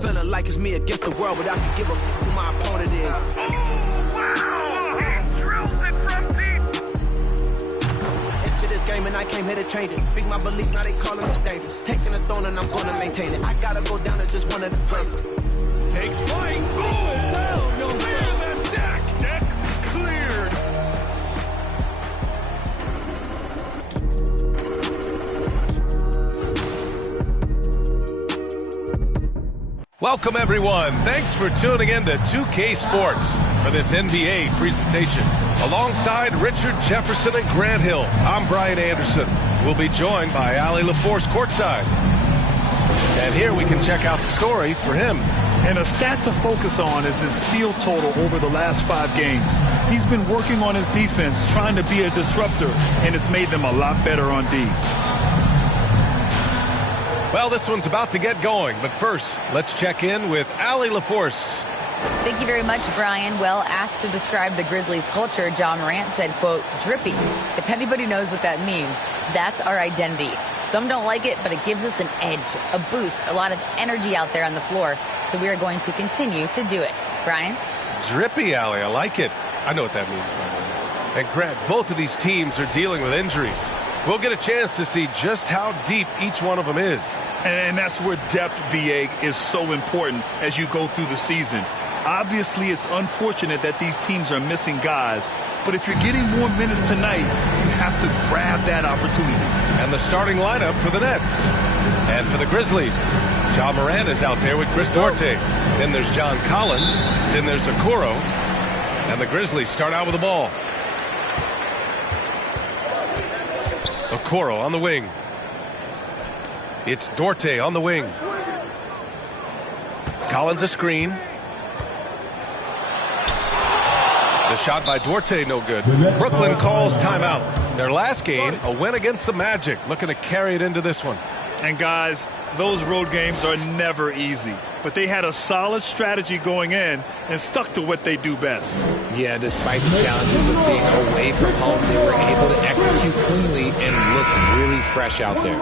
Feeling like it's me against the world, but I can give a f who my opponent is. And I came here to change it. Big my belief, now they calling me dangerous. Taking the throne and I'm gonna maintain it. I gotta go down as just one of the greats. Takes flight. Boom. Down. No clear the deck. Deck cleared. Welcome, everyone. Thanks for tuning in to 2K Sports for this NBA presentation. Alongside Richard Jefferson and Grant Hill, I'm Brian Anderson. We'll be joined by Allie LaForce courtside. And here we can check out the story for him. And a stat to focus on is his steal total over the last 5 games. He's been working on his defense, trying to be a disruptor, and it's made them a lot better on D. Well, this one's about to get going, but first, let's check in with Allie LaForce. Thank you very much, Brian. Well, asked to describe the Grizzlies' culture, Ja Morant said, quote, drippy. If anybody knows what that means, that's our identity. Some don't like it, but it gives us an edge, a boost, a lot of energy out there on the floor. So we are going to continue to do it. Brian? Drippy, Allie. I like it. I know what that means, by the way. And Grant, both of these teams are dealing with injuries. We'll get a chance to see just how deep each one of them is. And that's where depth, BA, is so important as you go through the season. Obviously, it's unfortunate that these teams are missing guys, but if you're getting more minutes tonight, you have to grab that opportunity. And the starting lineup for the Nets. And for the Grizzlies, Ja Morant is out there with Chris Duarte. Then there's John Collins. Then there's Okoro. And the Grizzlies start out with the ball. Okoro on the wing. It's Duarte on the wing. Collins a screen. The shot by Duarte, no good. Brooklyn calls timeout. Their last game, a win against the Magic, looking to carry it into this one. And guys, those road games are never easy, but they had a solid strategy going in and stuck to what they do best. Yeah, despite the challenges of being away from home, they were able to execute cleanly and look really fresh out there.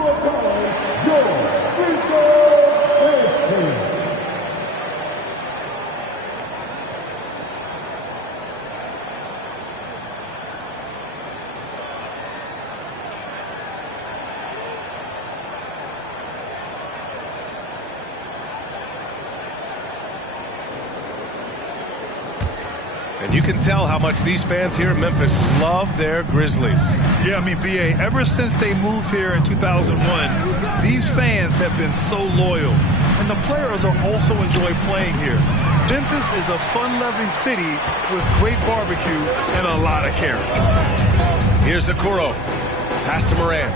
And you can tell how much these fans here in Memphis love their Grizzlies. Yeah, I mean, BA, ever since they moved here in 2001, these fans have been so loyal. And and the players are also enjoy playing here. Memphis is a fun-loving city with great barbecue and a lot of character. Here's Okoro. Pass to Morant.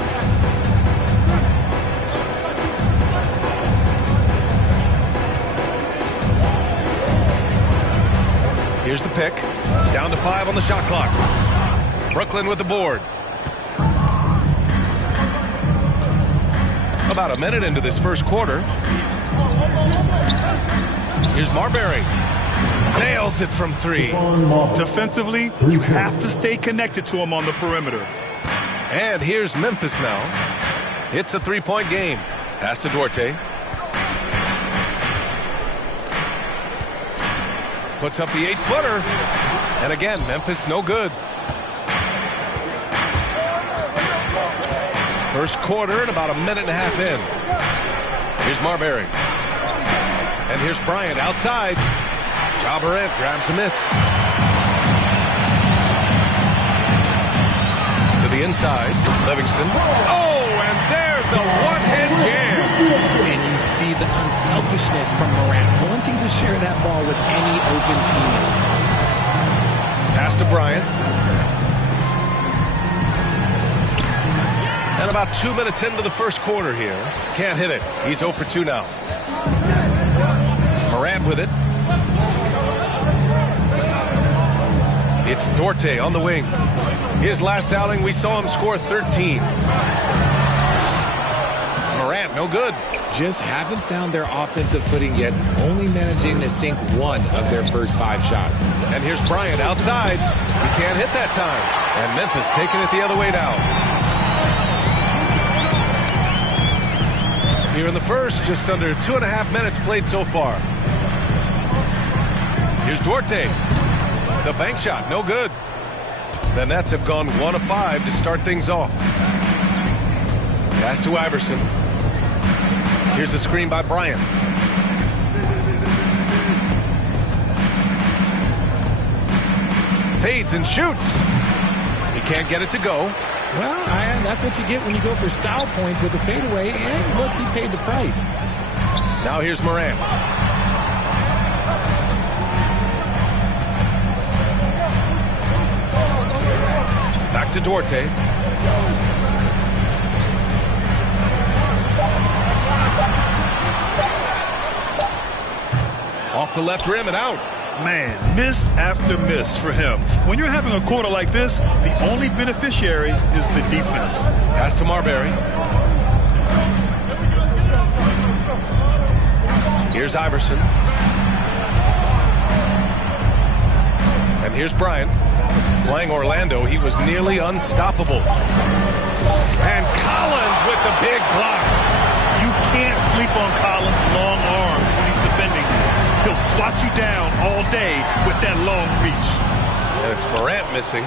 Here's the pick. Down to 5 on the shot clock. Brooklyn with the board. About a minute into this first quarter. Here's Marbury. Nails it from 3. Defensively, you have to stay connected to him on the perimeter. And here's Memphis now. It's a 3-point game. Pass to Duarte. Puts up the 8-footer. And again, Memphis no good. First quarter and about a minute and a half in. Here's Marbury. And here's Bryant outside. Ja Morant grabs a miss. To the inside. Livingston. Oh, and there's a one-hand jam. And you see the unselfishness from Morant, wanting to share that ball with any open teammate. Pass to Bryant. And about 2 minutes into the first quarter here. Can't hit it. He's 0 for 2 now. Morant with it. It's Duarte on the wing. His last outing, we saw him score 13. Morant, no good. Just haven't found their offensive footing yet, only managing to sink 1 of their first 5 shots. And here's Bryant outside. He can't hit that time. And Memphis taking it the other way down. Here in the first, just under 2.5 minutes played so far. Here's Duarte. The bank shot, no good. The Nets have gone 1 of 5 to start things off. Pass to Iverson. Here's the screen by Bryant. Fades and shoots. He can't get it to go. Well, Ian, that's what you get when you go for style points with the fadeaway, and look, he paid the price. Now here's Morant. Back to Duarte. Off the left rim and out. Man, miss after miss for him. When you're having a quarter like this, the only beneficiary is the defense. Pass to Marbury. Here's Iverson. And here's Bryant. Playing Orlando, he was nearly unstoppable. And Collins with the big block. You can't sleep on Collins' long arms when he's defending you. He'll swat you down all day with that long reach. And it's Morant missing.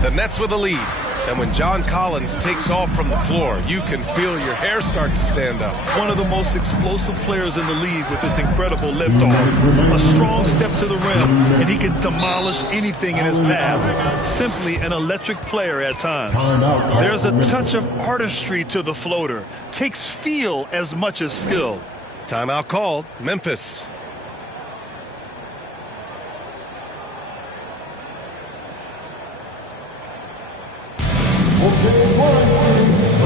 The Nets with the lead. And when John Collins takes off from the floor, you can feel your hair start to stand up. One of the most explosive players in the league with this incredible liftoff. A strong step to the rim, and he can demolish anything in his path. Simply an electric player at times. There's a touch of artistry to the floater. Takes feel as much as skill. Timeout called. Memphis. Okay,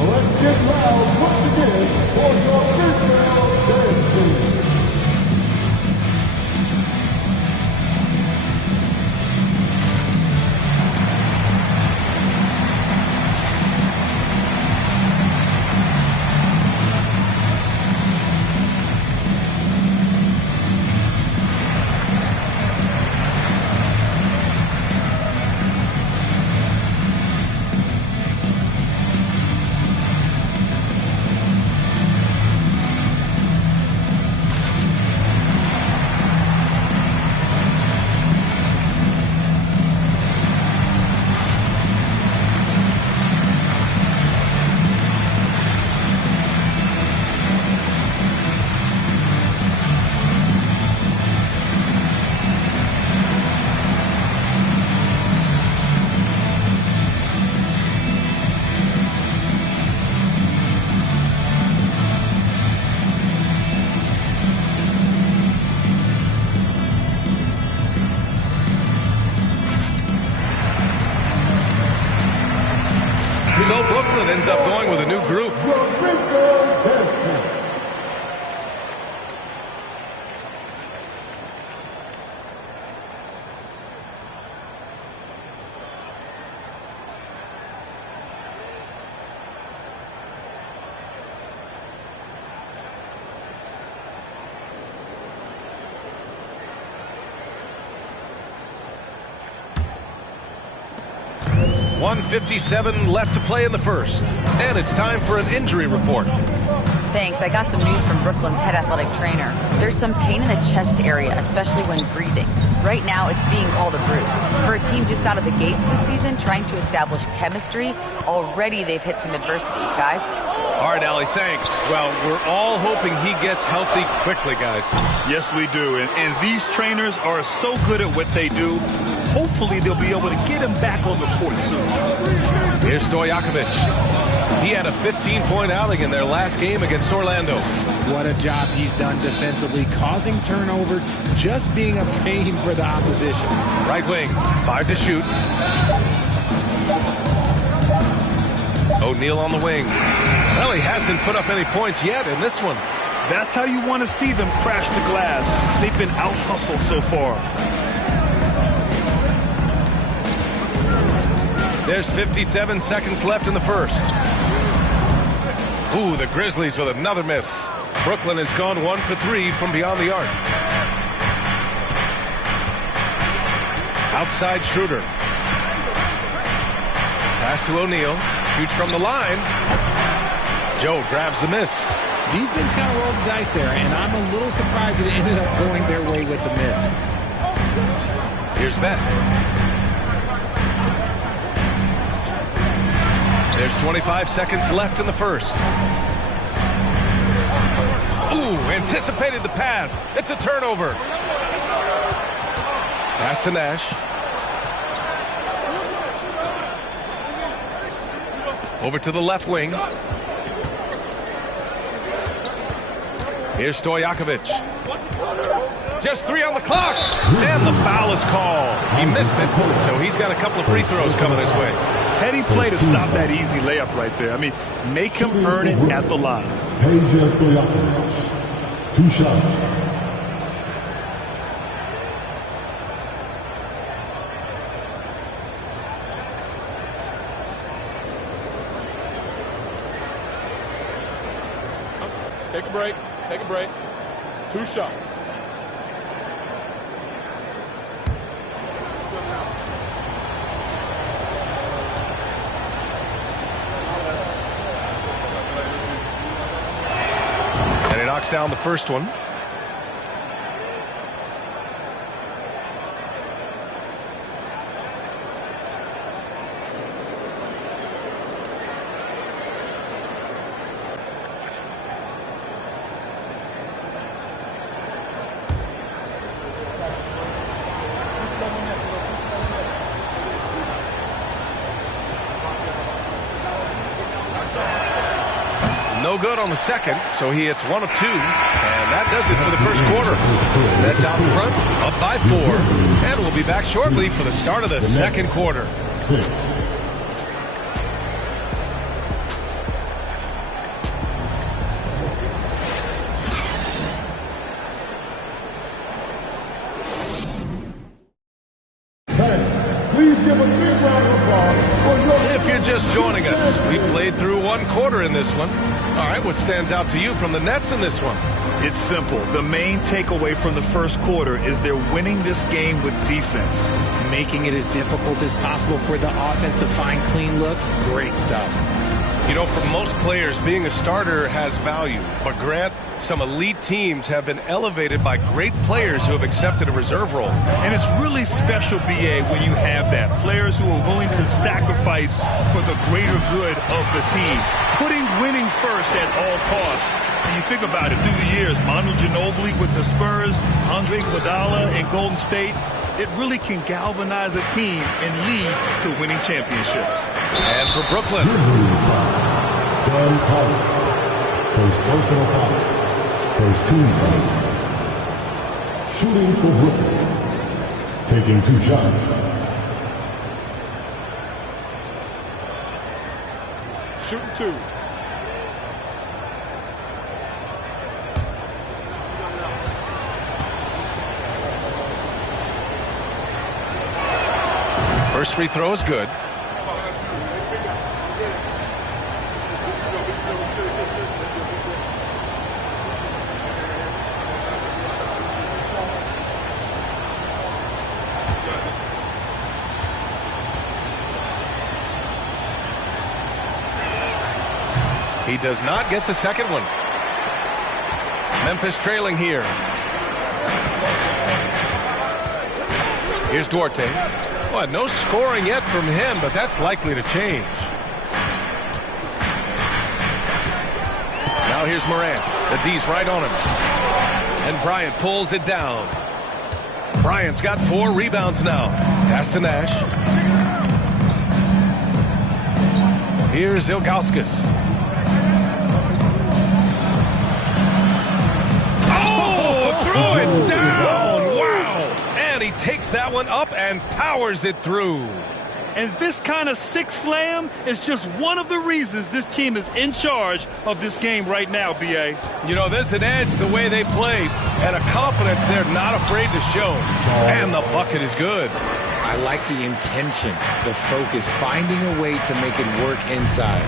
let's get loud once again for your freestyle dance team. 1:57 left to play in the first. And it's time for an injury report. Thanks. I got some news from Brooklyn's head athletic trainer. There's some pain in the chest area, especially when breathing. Right now, it's being called a bruise. For a team just out of the gates this season, trying to establish chemistry, already they've hit some adversity. Guys? All right, Allie, thanks. Well, we're all hoping he gets healthy quickly, guys. Yes, we do. And these trainers are so good at what they do. Hopefully, they'll be able to get him back on the court soon. Here's Stojakovic. He had a 15-point outing in their last game against Orlando. What a job he's done defensively, causing turnover, just being a pain for the opposition. Right wing, 5 to shoot. O'Neal on the wing. Well, he hasn't put up any points yet in this one. That's how you want to see them crash the glass. They've been out-hustled so far. There's 57 seconds left in the first. Ooh, the Grizzlies with another miss. Brooklyn has gone 1 for 3 from beyond the arc. Outside Schroeder. Pass to O'Neal. Shoots from the line. Joe grabs the miss. Defense kind of rolled the dice there, and I'm a little surprised that it ended up going their way with the miss. Here's Best. There's 25 seconds left in the first. Ooh, anticipated the pass. It's a turnover. Pass to Nash. Over to the left wing. Here's Stojakovic. Just 3 on the clock. And the foul is called. He missed it, so he's got a couple of free throws coming his way. Heady play to stop that easy layup right there. I mean, make him earn it at the line. Peja Stojakovic, 2 shots. Take a break. Take a break. 2 shots. And he knocks down the first one. No good on the second, so he hits 1 of 2, and that does it for the first quarter. Nets out in front, up by 4, and we'll be back shortly for the start of the second quarter. 6. Please give a big round of applause for your... If you're just joining us, we played through 1 quarter in this one. All right, what stands out to you from the Nets in this one? It's simple. The main takeaway from the first quarter is they're winning this game with defense. Making it as difficult as possible for the offense to find clean looks. Great stuff. You know, for most players, being a starter has value. But Grant, some elite teams have been elevated by great players who have accepted a reserve role. And it's really special, B.A., when you have that. Players who are willing to sacrifice for the greater good of the team. Putting winning first at all costs. And you think about it, through the years, Manu Ginobili with the Spurs, Andre Iguodala in Golden State, it really can galvanize a team and lead to winning championships. And for Brooklyn, Dan Collins, first personal foul, first team foul. Shooting for Brooklyn, taking 2 shots. Shooting 2. first free throw is good. He does not get the second one. Memphis trailing here. Here's Duarte. Well, no scoring yet from him, but that's likely to change. Now here's Morant. The D's right on him. And Bryant pulls it down. Bryant's got 4 rebounds now. Pass to Nash. Here's Ilgauskas. Oh, threw it down. Wow. And he takes that one up and powers it through. And this kind of six slam is just one of the reasons this team is in charge of this game right now, B.A. You know, there's an edge the way they played and a confidence they're not afraid to show. And the bucket is good. I like the intention, the focus, finding a way to make it work inside.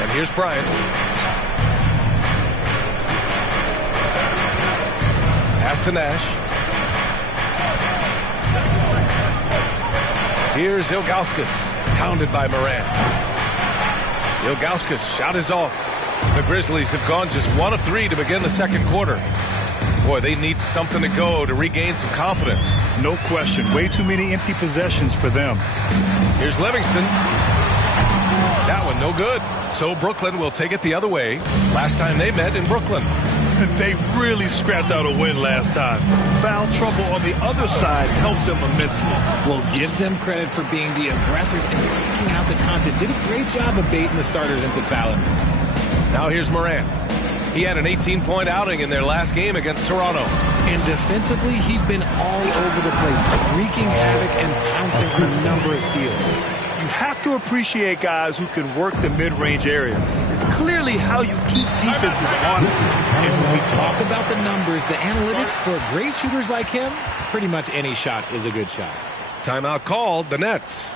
And here's Bryant. Pass to Nash. Here's Ilgauskas, pounded by Morant. Ilgauskas' shot is off. The Grizzlies have gone just 1 of 3 to begin the second quarter. Boy, they need something to go to regain some confidence. No question. Way too many empty possessions for them. Here's Livingston. That one no good. So Brooklyn will take it the other way. Last time they met in Brooklyn. They really scrapped out a win last time. Foul trouble on the other side helped them immensely. We'll give them credit for being the aggressors and seeking out the content. Did a great job of baiting the starters into fouling. Now here's Morant. He had an 18-point outing in their last game against Toronto. And defensively, he's been all over the place, wreaking havoc and pouncing on a number of steals. You have to appreciate guys who can work the mid-range area. It's clearly how you keep defenses honest. And when we talk about the numbers, the analytics for great shooters like him, pretty much any shot is a good shot. Timeout called, the Nets.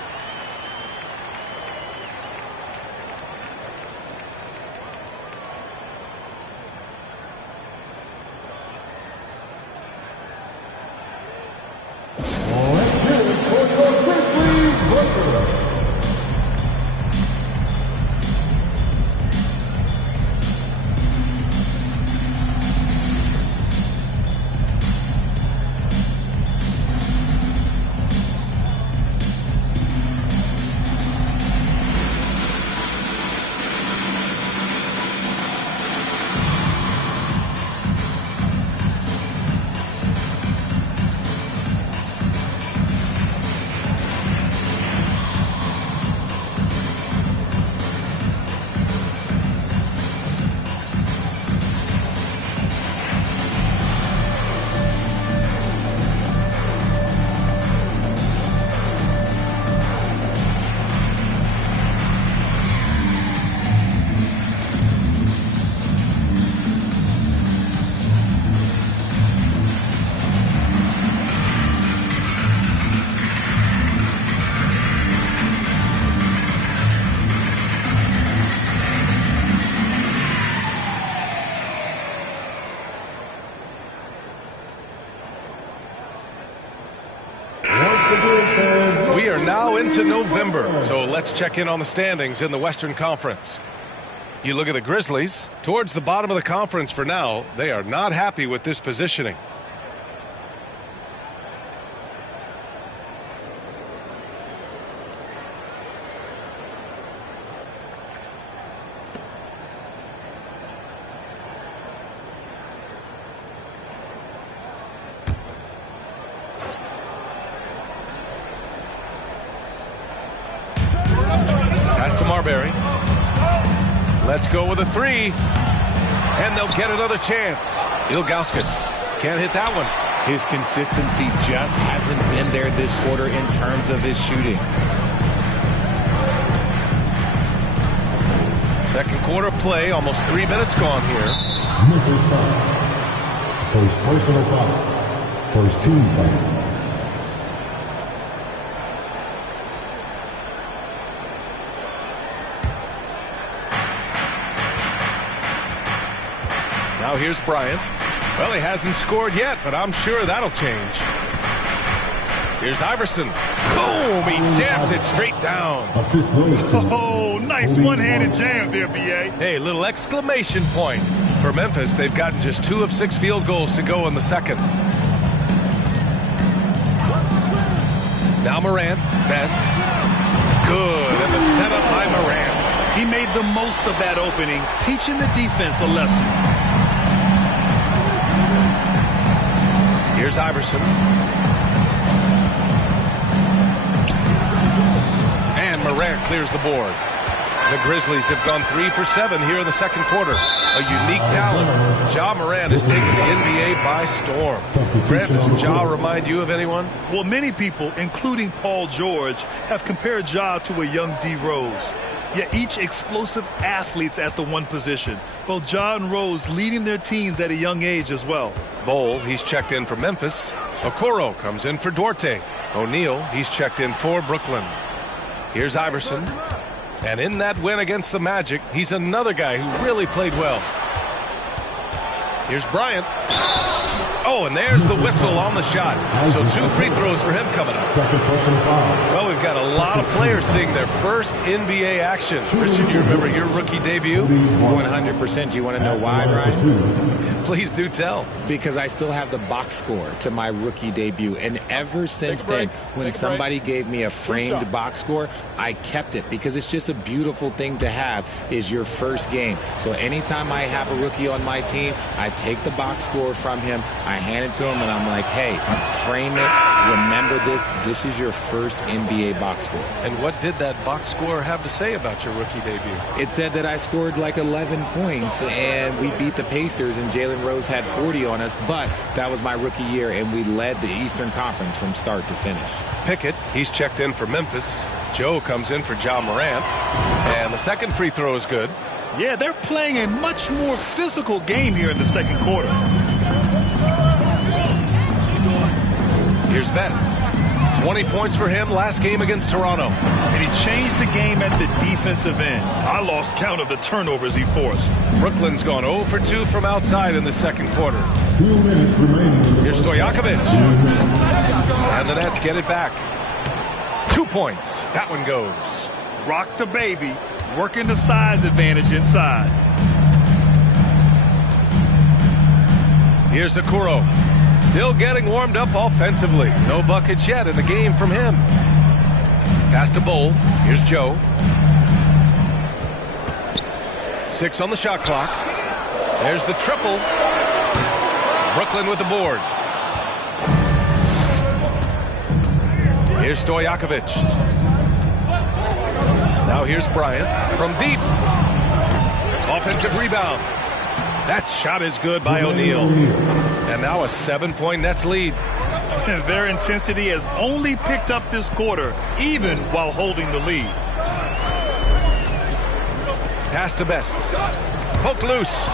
We are now into November, so let's check in on the standings in the Western Conference. You look at the Grizzlies, towards the bottom of the conference for now. They are not happy with this positioning. Let's go with a 3. And they'll get another chance. Ilgauskas can't hit that one. His consistency just hasn't been there this quarter in terms of his shooting. Second quarter play, almost 3 minutes gone here. Memphis foul. First personal foul. First team foul. Now here's Bryant. Well, he hasn't scored yet, but I'm sure that'll change. Here's Iverson. Boom! He jams it straight down. Oh, nice one-handed jam there, B.A. Hey, little exclamation point. For Memphis, they've gotten just 2 of 6 field goals to go in the second. Now Morant, Best. Good, and the setup by Morant. He made the most of that opening, teaching the defense a lesson. Here's Iverson. And Morant clears the board. The Grizzlies have gone 3 for 7 here in the second quarter. A unique talent. Ja Morant has taken the NBA by storm. Brent, does Ja remind you of anyone? Well, many people, including Paul George, have compared Ja to a young D. Rose. Yet each explosive athletes at the one position. Both Ja and Rose leading their teams at a young age as well. Bol, he's checked in for Memphis. Okoro comes in for Duarte. O'Neal, he's checked in for Brooklyn. Here's Iverson. And in that win against the Magic, he's another guy who really played well. Here's Bryant. Oh, and there's the whistle on the shot. So 2 free throws for him coming up. Well, we've got a lot of players seeing their first NBA action. Richard, you remember your rookie debut? 100%. Do you want to know why, Brian? Please do tell. Because I still have the box score to my rookie debut. And ever since then, when somebody gave me a framed box score, I kept it because it's just a beautiful thing to have is your first game. So anytime I have a rookie on my team, I take the box score from him, I hand it to him, and I'm like, hey, frame it, remember this. This is your first NBA box score. And what did that box score have to say about your rookie debut? It said that I scored like 11 points, and we beat the Pacers, and Jalen Rose had 40 on us, but that was my rookie year, and we led the Eastern Conference from start to finish. Pickett, he's checked in for Memphis. Joe comes in for Ja Morant, and the second free throw is good. Yeah, they're playing a much more physical game here in the second quarter. Here's Best. 20 points for him last game against Toronto. And he changed the game at the defensive end. I lost count of the turnovers he forced. Brooklyn's gone 0 for 2 from outside in the second quarter. Here's Stojakovic. And the Nets get it back. 2 points. That one goes. Rock the baby. Working the size advantage inside. Here's Okoro. Still getting warmed up offensively. No buckets yet in the game from him. Pass to Bol. Here's Joe. 6 on the shot clock. There's the triple. Brooklyn with the board. Here's Stojakovic. Now here's Bryant from deep. Offensive rebound. That shot is good by O'Neal. And now a 7-point Nets lead. And their intensity has only picked up this quarter, even while holding the lead. Pass to Best. Poke loose.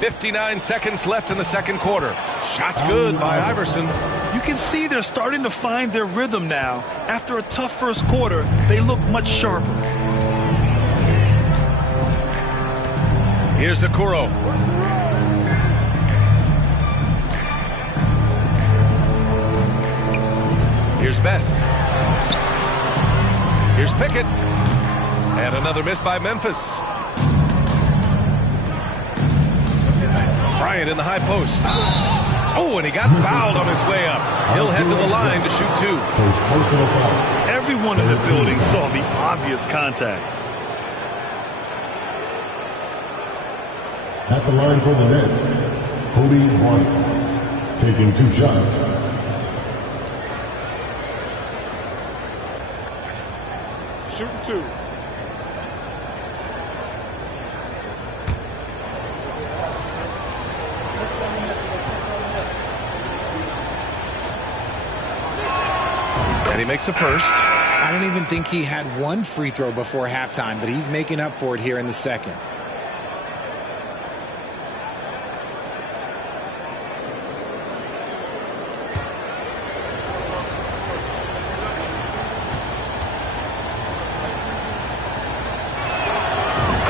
59 seconds left in the second quarter. Shot's good by Iverson. You can see they're starting to find their rhythm now. After a tough first quarter, they look much sharper. Here's Okoro. Here's Best. Here's Pickett. And another miss by Memphis. Bryant in the high post. Oh, and he got fouled on his way up. He'll head to the line to shoot 2. Everyone in the building saw the obvious contact. At the line for the Nets, Kobe Bryant, taking 2 shots. Shooting 2. And he makes the first. I don't even think he had one free throw before halftime, but he's making up for it here in the second.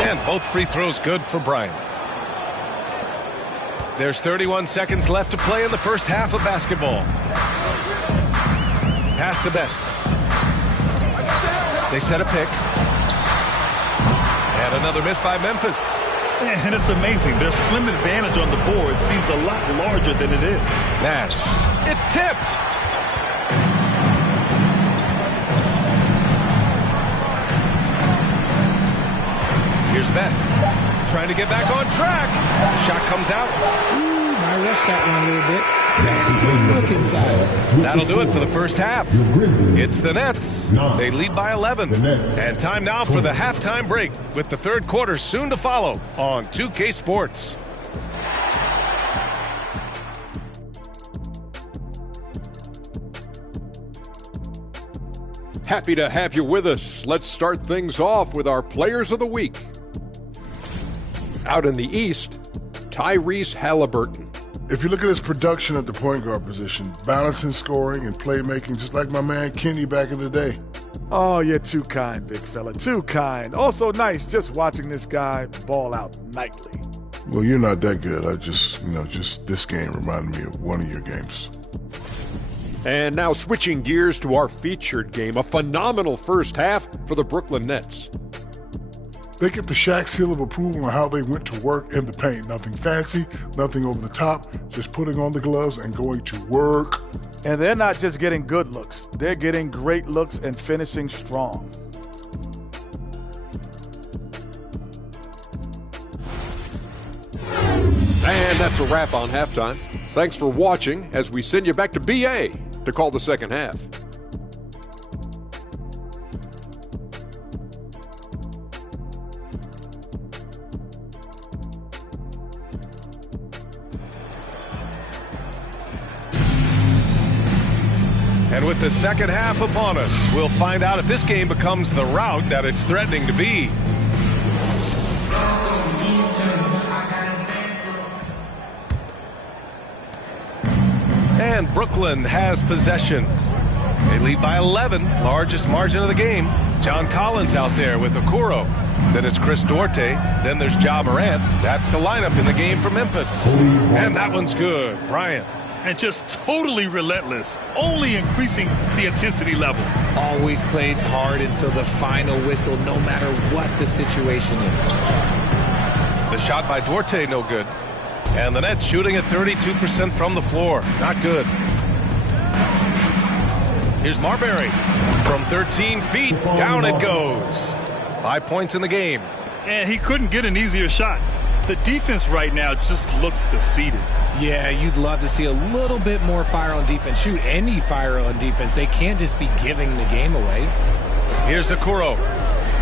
And both free throws good for Bryant. There's 31 seconds left to play in the first half of basketball. Pass to Best. They set a pick. And another miss by Memphis. And it's amazing. Their slim advantage on the board seems a lot larger than it is. Nash. It's tipped. Here's Best. Trying to get back on track. The shot comes out. Ooh, might rush that one a little bit. Look inside. That'll do it for the first half. It's the Nets. They lead by 11. And time now for the halftime break, with the third quarter soon to follow on 2K Sports. Happy to have you with us. Let's start things off with our Players of the Week. Out in the East, Tyrese Halliburton. If you look at his production at the point guard position, balancing scoring and playmaking, just like my man Kenny back in the day. Oh, you're too kind, big fella, too kind. Also nice just watching this guy ball out nightly. Well, you're not that good. I just this game reminded me of one of your games. And now switching gears to our featured game, a phenomenal first half for the Brooklyn Nets. They get the Shaq seal of approval on how they went to work in the paint. Nothing fancy, nothing over the top, just putting on the gloves and going to work. And they're not just getting good looks. They're getting great looks and finishing strong. And that's a wrap on halftime. Thanks for watching as we send you back to BA to call the second half. And with the second half upon us, we'll find out if this game becomes the rout that it's threatening to be. And Brooklyn has possession. They lead by 11, largest margin of the game. John Collins out there with Okoro. Then it's Chris Duarte. Then there's Ja Morant. That's the lineup in the game for Memphis. And that one's good. Bryant. And just totally relentless, only increasing the intensity level. Always plays hard until the final whistle, no matter what the situation is. The shot by Duarte, no good. And the Nets shooting at 32% from the floor. Not good. Here's Marbury. From 13 feet, down it goes. 5 points in the game. And he couldn't get an easier shot. The defense right now just looks defeated. Yeah, you'd love to see a little bit more fire on defense. Shoot, any fire on defense. They can't just be giving the game away. Here's Okoro.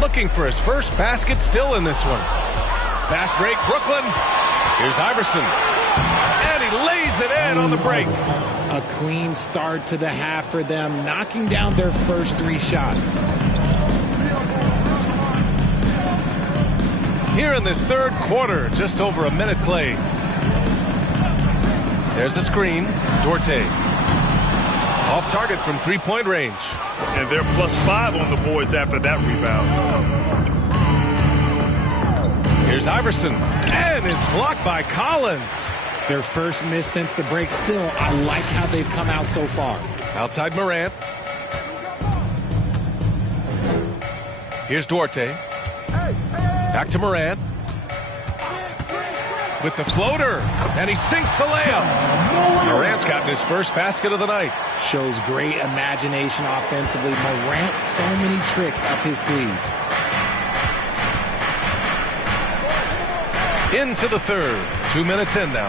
Looking for his first basket, still in this one. Fast break, Brooklyn. Here's Iverson. And he lays it in on the break. A clean start to the half for them, knocking down their first 3 shots. Here in this third quarter, just over a minute played. There's a screen. Duarte. Off target from 3-point range. And they're +5 on the boards after that rebound. Here's Iverson. And it's blocked by Collins. Their first miss since the break. Still, I like how they've come out so far. Outside Morant. Here's Duarte. Back to Morant. With the floater. And he sinks the layup. Morant's gotten his first basket of the night. Shows great imagination offensively. Morant, so many tricks up his sleeve. Into the third. 2 minutes in now.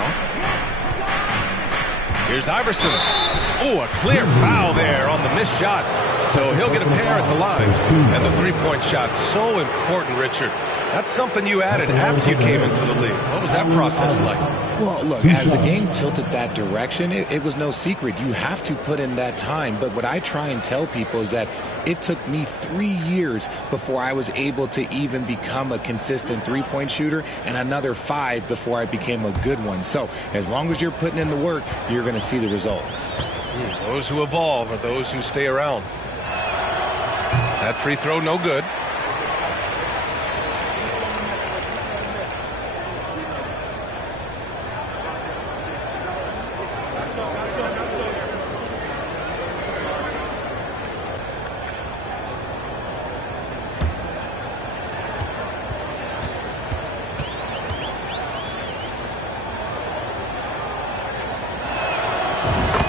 Here's Iverson. Oh, a clear foul there on the missed shot. So he'll get a pair at the line. And the 3-point shot, so important, Richard. That's something you added after you came into the league. What was that process like? Well, look, as the game tilted that direction, it was no secret. You have to put in that time. But what I try and tell people is that it took me 3 years before I was able to even become a consistent 3-point shooter, and another 5 before I became a good one. So as long as you're putting in the work, you're going to see the results. Those who evolve are those who stay around. That free throw, no good.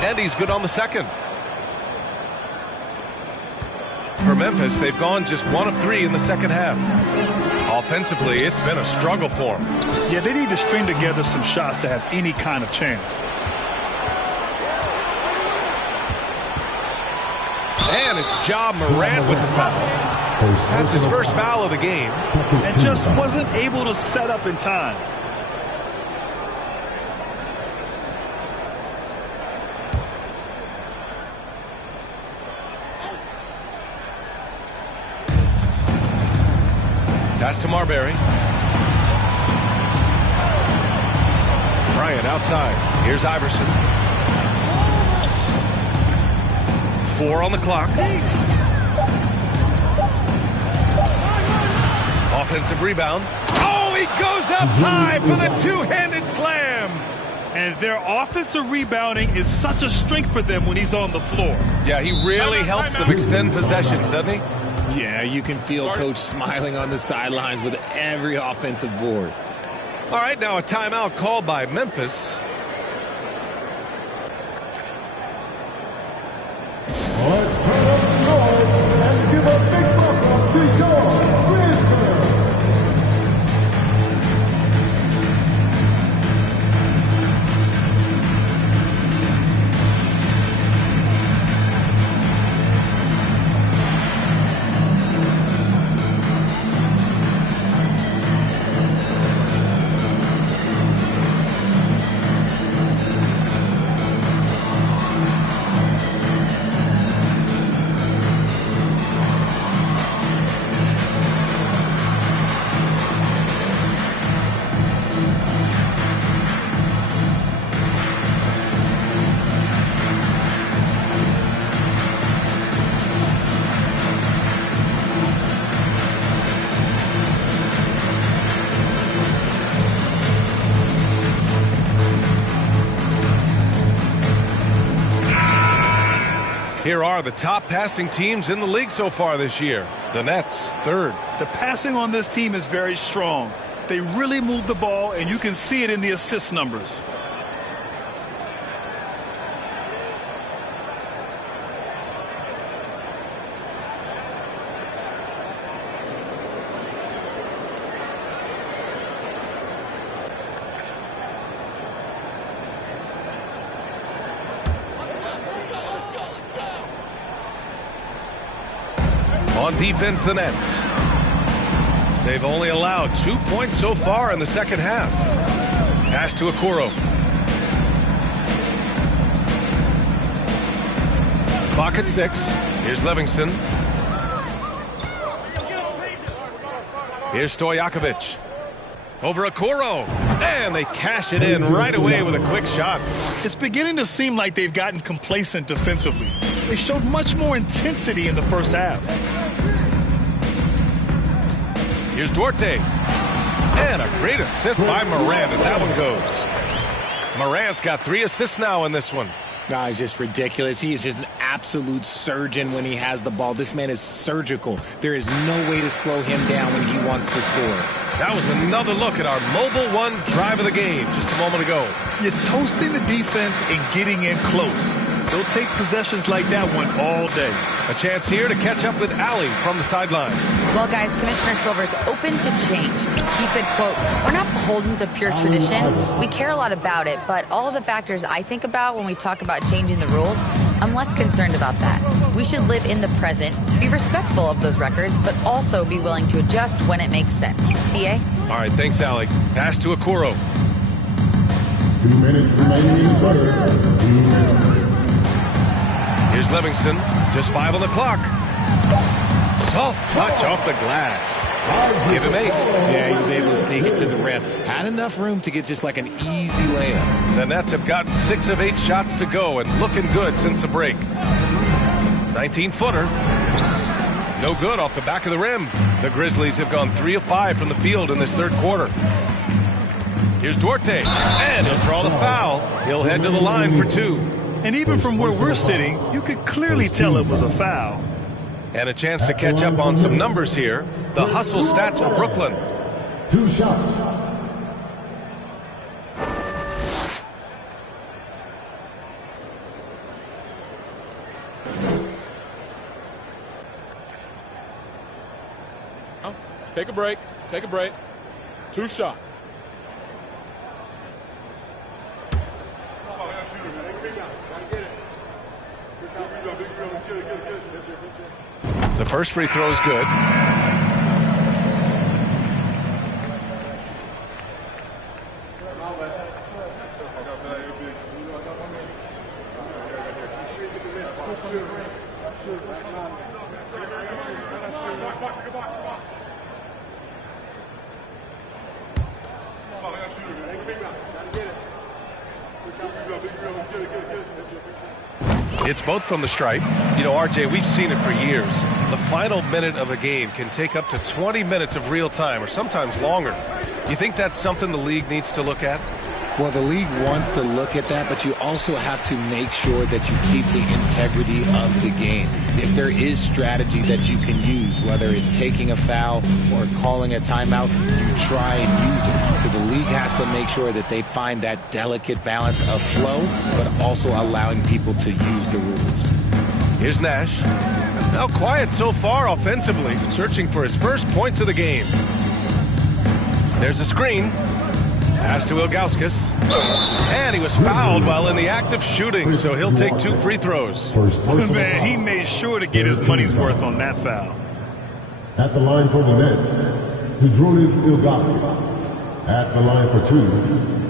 And he's good on the second. For Memphis, they've gone just 1 of 3 in the second half. Offensively, it's been a struggle for them. Yeah, they need to string together some shots to have any kind of chance. And it's Ja Morant with the foul. That's his first foul of the game. And just wasn't able to set up in time. Pass to Marbury. Bryant outside. Here's Iverson. 4 on the clock. Offensive rebound. Oh, he goes up high for the two-handed slam. And their offensive rebounding is such a strength for them when he's on the floor. Yeah, he really helps them extend possessions, doesn't he? Yeah, you can feel Coach smiling on the sidelines with every offensive board. All right, now a timeout called by Memphis. Let's turn up the noise and give a big welcome to your Here are the top passing teams in the league so far this year. The Nets, 3rd. The passing on this team is very strong. They really move the ball, and you can see it in the assist numbers. On defense, the Nets. They've only allowed 2 points so far in the second half. Pass to Okoro. Clock at 6. Here's Livingston. Here's Stojakovic. Over Okoro. And they cash it in right away with a quick shot. It's beginning to seem like they've gotten complacent defensively. They showed much more intensity in the first half. Here's Duarte. And a great assist by Morant as that one goes. Morant's got 3 assists now in this one. No, it's just ridiculous. He is just an absolute surgeon when he has the ball. This man is surgical. There is no way to slow him down when he wants to score. That was another look at our Mobile One drive of the game just a moment ago. You're toasting the defense and getting in close. They'll take possessions like that one all day. A chance here to catch up with Allie from the sideline. Well, guys, Commissioner Silver's open to change. He said, quote, "We're not beholden to pure tradition. We care a lot about it, but all of the factors I think about when we talk about changing the rules, I'm less concerned about that. We should live in the present, be respectful of those records, but also be willing to adjust when it makes sense." PA? All right, thanks, Allie. Pass to Okoro. 2 minutes remaining in the quarter. 2 minutes. Here's Livingston. Just 5 on the clock. Soft touch off the glass. Give him 8. Yeah, he was able to sneak it to the rim. Had enough room to get just like an easy layup. The Nets have gotten 6 of 8 shots to go and looking good since the break. 19-footer. No good off the back of the rim. The Grizzlies have gone 3 of 5 from the field in this third quarter. Here's Duarte. And he'll draw the foul. He'll head to the line for 2. And even from where we're sitting, you could clearly tell it was a foul. And a chance to catch up on some numbers here. The hustle stats for Brooklyn. 2 shots. Take a break. Take a break. 2 shots. The first free throw is good. It's both from the stripe. You know, RJ, we've seen it for years. The final minute of a game can take up to 20 minutes of real time or sometimes longer. You think that's something the league needs to look at? Well, the league wants to look at that, but you also have to make sure that you keep the integrity of the game. If there is strategy that you can use, whether it's taking a foul or calling a timeout, you try and use it. So the league has to make sure that they find that delicate balance of flow, but also allowing people to use the rules. Here's Nash. Now quiet so far offensively, searching for his first points of the game. There's a screen. Pass to Ilgauskas. And he was fouled while in the act of shooting, so he'll take 2 free throws. Man, he made sure to get his money's worth on that foul. At the line for the Nets, Zydrunas Ilgauskas. At the line for 2.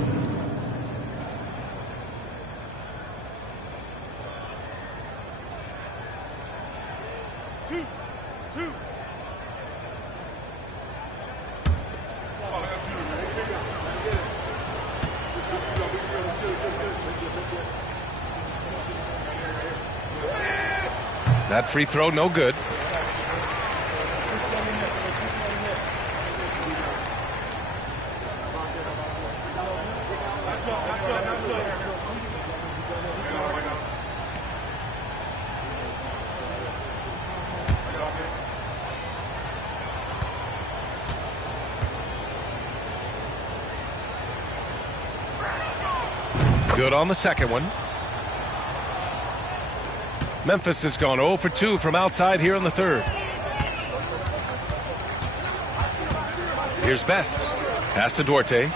That free throw, no good. Good on the second one. Memphis has gone 0 for 2 from outside here in the third. Here's Best. Pass to Duarte.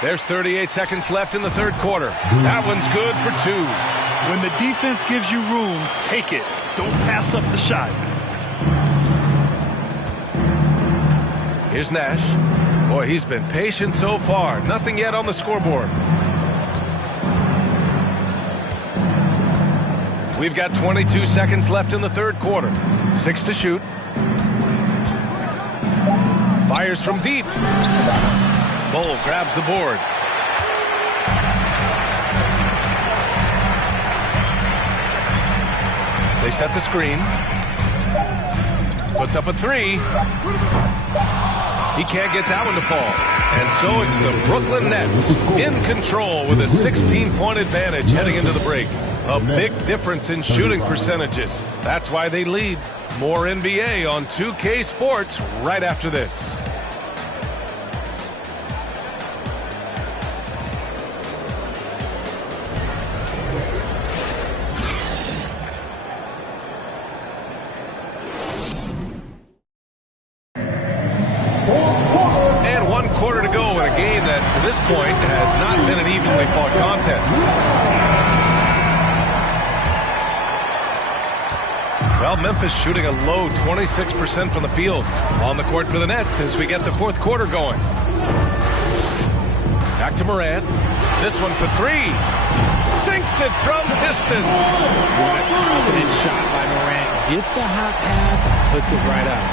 There's 38 seconds left in the third quarter. That one's good for 2. When the defense gives you room, take it. Don't pass up the shot. Here's Nash. Boy, he's been patient so far. Nothing yet on the scoreboard. We've got 22 seconds left in the third quarter. 6 to shoot. Fires from deep. Bull grabs the board. They set the screen. Puts up a 3. He can't get that one to fall. And so it's the Brooklyn Nets in control with a 16-point advantage heading into the break. A big difference in shooting percentages. That's why they lead. More NBA on 2K Sports right after this. At this point has not been an evenly fought contest. Well, Memphis shooting a low 26% from the field. On the court for the Nets as we get the fourth quarter going. Back to Morant. This one for 3. Sinks it from distance. What a confident shot by Morant. Gets the hot pass and puts it right up.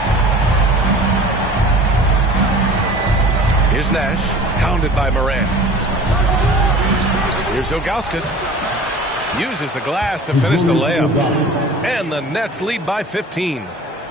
Here's Nash. Pounded by Morant. Here's Ilgauskas. Uses the glass to finish the layup. And the Nets lead by 15.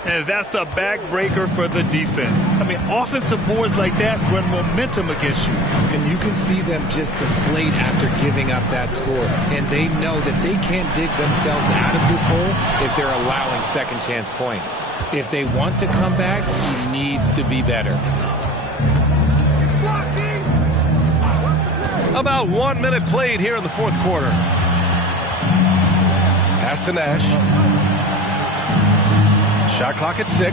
And that's a backbreaker for the defense. I mean, offensive boards like that run momentum against you. And you can see them just deflate after giving up that score. And they know that they can't dig themselves out of this hole if they're allowing second chance points. If they want to come back, he needs to be better. About 1 minute played here in the fourth quarter. Pass to Nash. Shot clock at 6.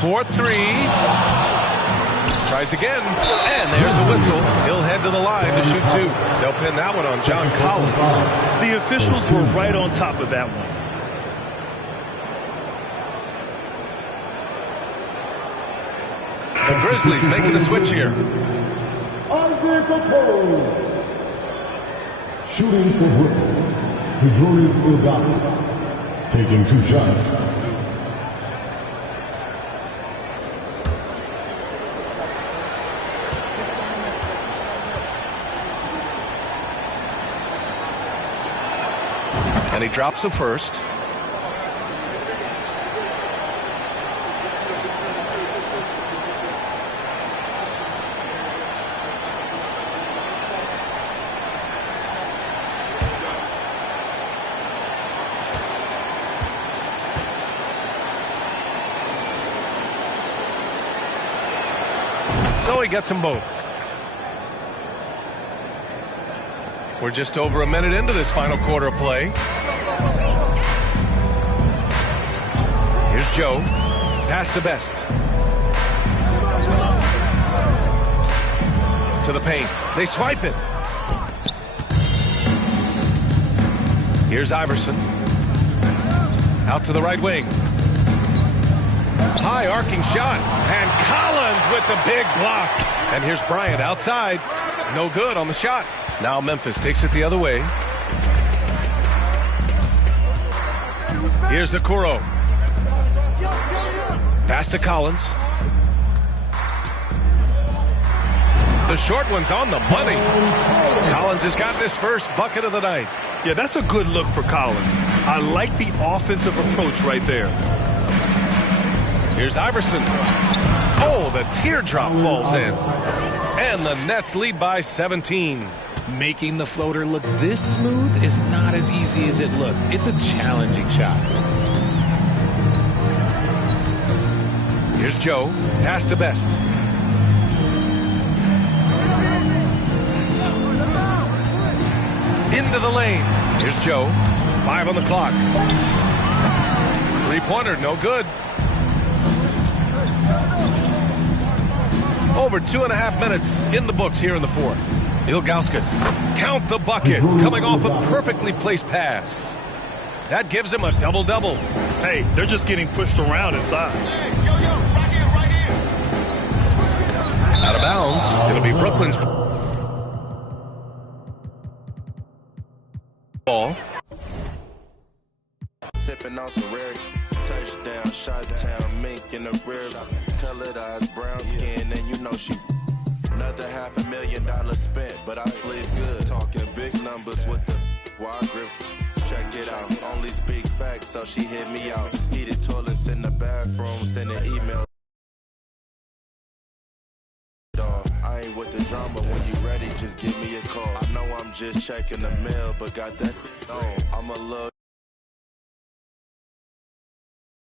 4-3. Tries again, and there's a whistle. He'll head to the line to shoot 2. They'll pin that one on John Collins. The officials were right on top of that one. The Grizzlies making a switch here. Isaac Okoro. Shooting for Brooklyn. Zydrunas Ilgauskas. Taking 2 shots. And he drops the first. So he gets them both. We're just over a minute into this final quarter of play. Here's Joe. Pass to Best. To the paint. They swipe it. Here's Iverson. Out to the right wing. High arcing shot. And Collins with the big block. And here's Bryant outside. No good on the shot. Now Memphis takes it the other way. Here's Okoro. Pass to Collins. The short one's on the money. Collins has got this first bucket of the night. Yeah, that's a good look for Collins. I like the offensive approach right there. Here's Iverson. Oh, the teardrop falls in. And the Nets lead by 17. Making the floater look this smooth is not as easy as it looks. It's a challenging shot. Here's Joe. Pass to Best. Into the lane. Here's Joe. 5 on the clock. 3-pointer, no good. Over 2.5 minutes in the books here in the fourth. Ilgauskas. Count the bucket. Coming off a perfectly placed pass. That gives him a double-double. Hey, they're just getting pushed around inside. Out of bounds. It'll be Brooklyn's ball. Sipping on some rare touchdown, shot town, mink in the rear, colored eyes, brown skin, and you know she. Another $500,000 spent, but I sleep good. Talking big numbers with the wide grip. Check it out. Only speak facts, so she hit me out. Heated toilets in the bathroom, sending emails. I ain't with the drama. When you ready, just give me a call. I know I'm just checking the mail, but got that on. I'm a little.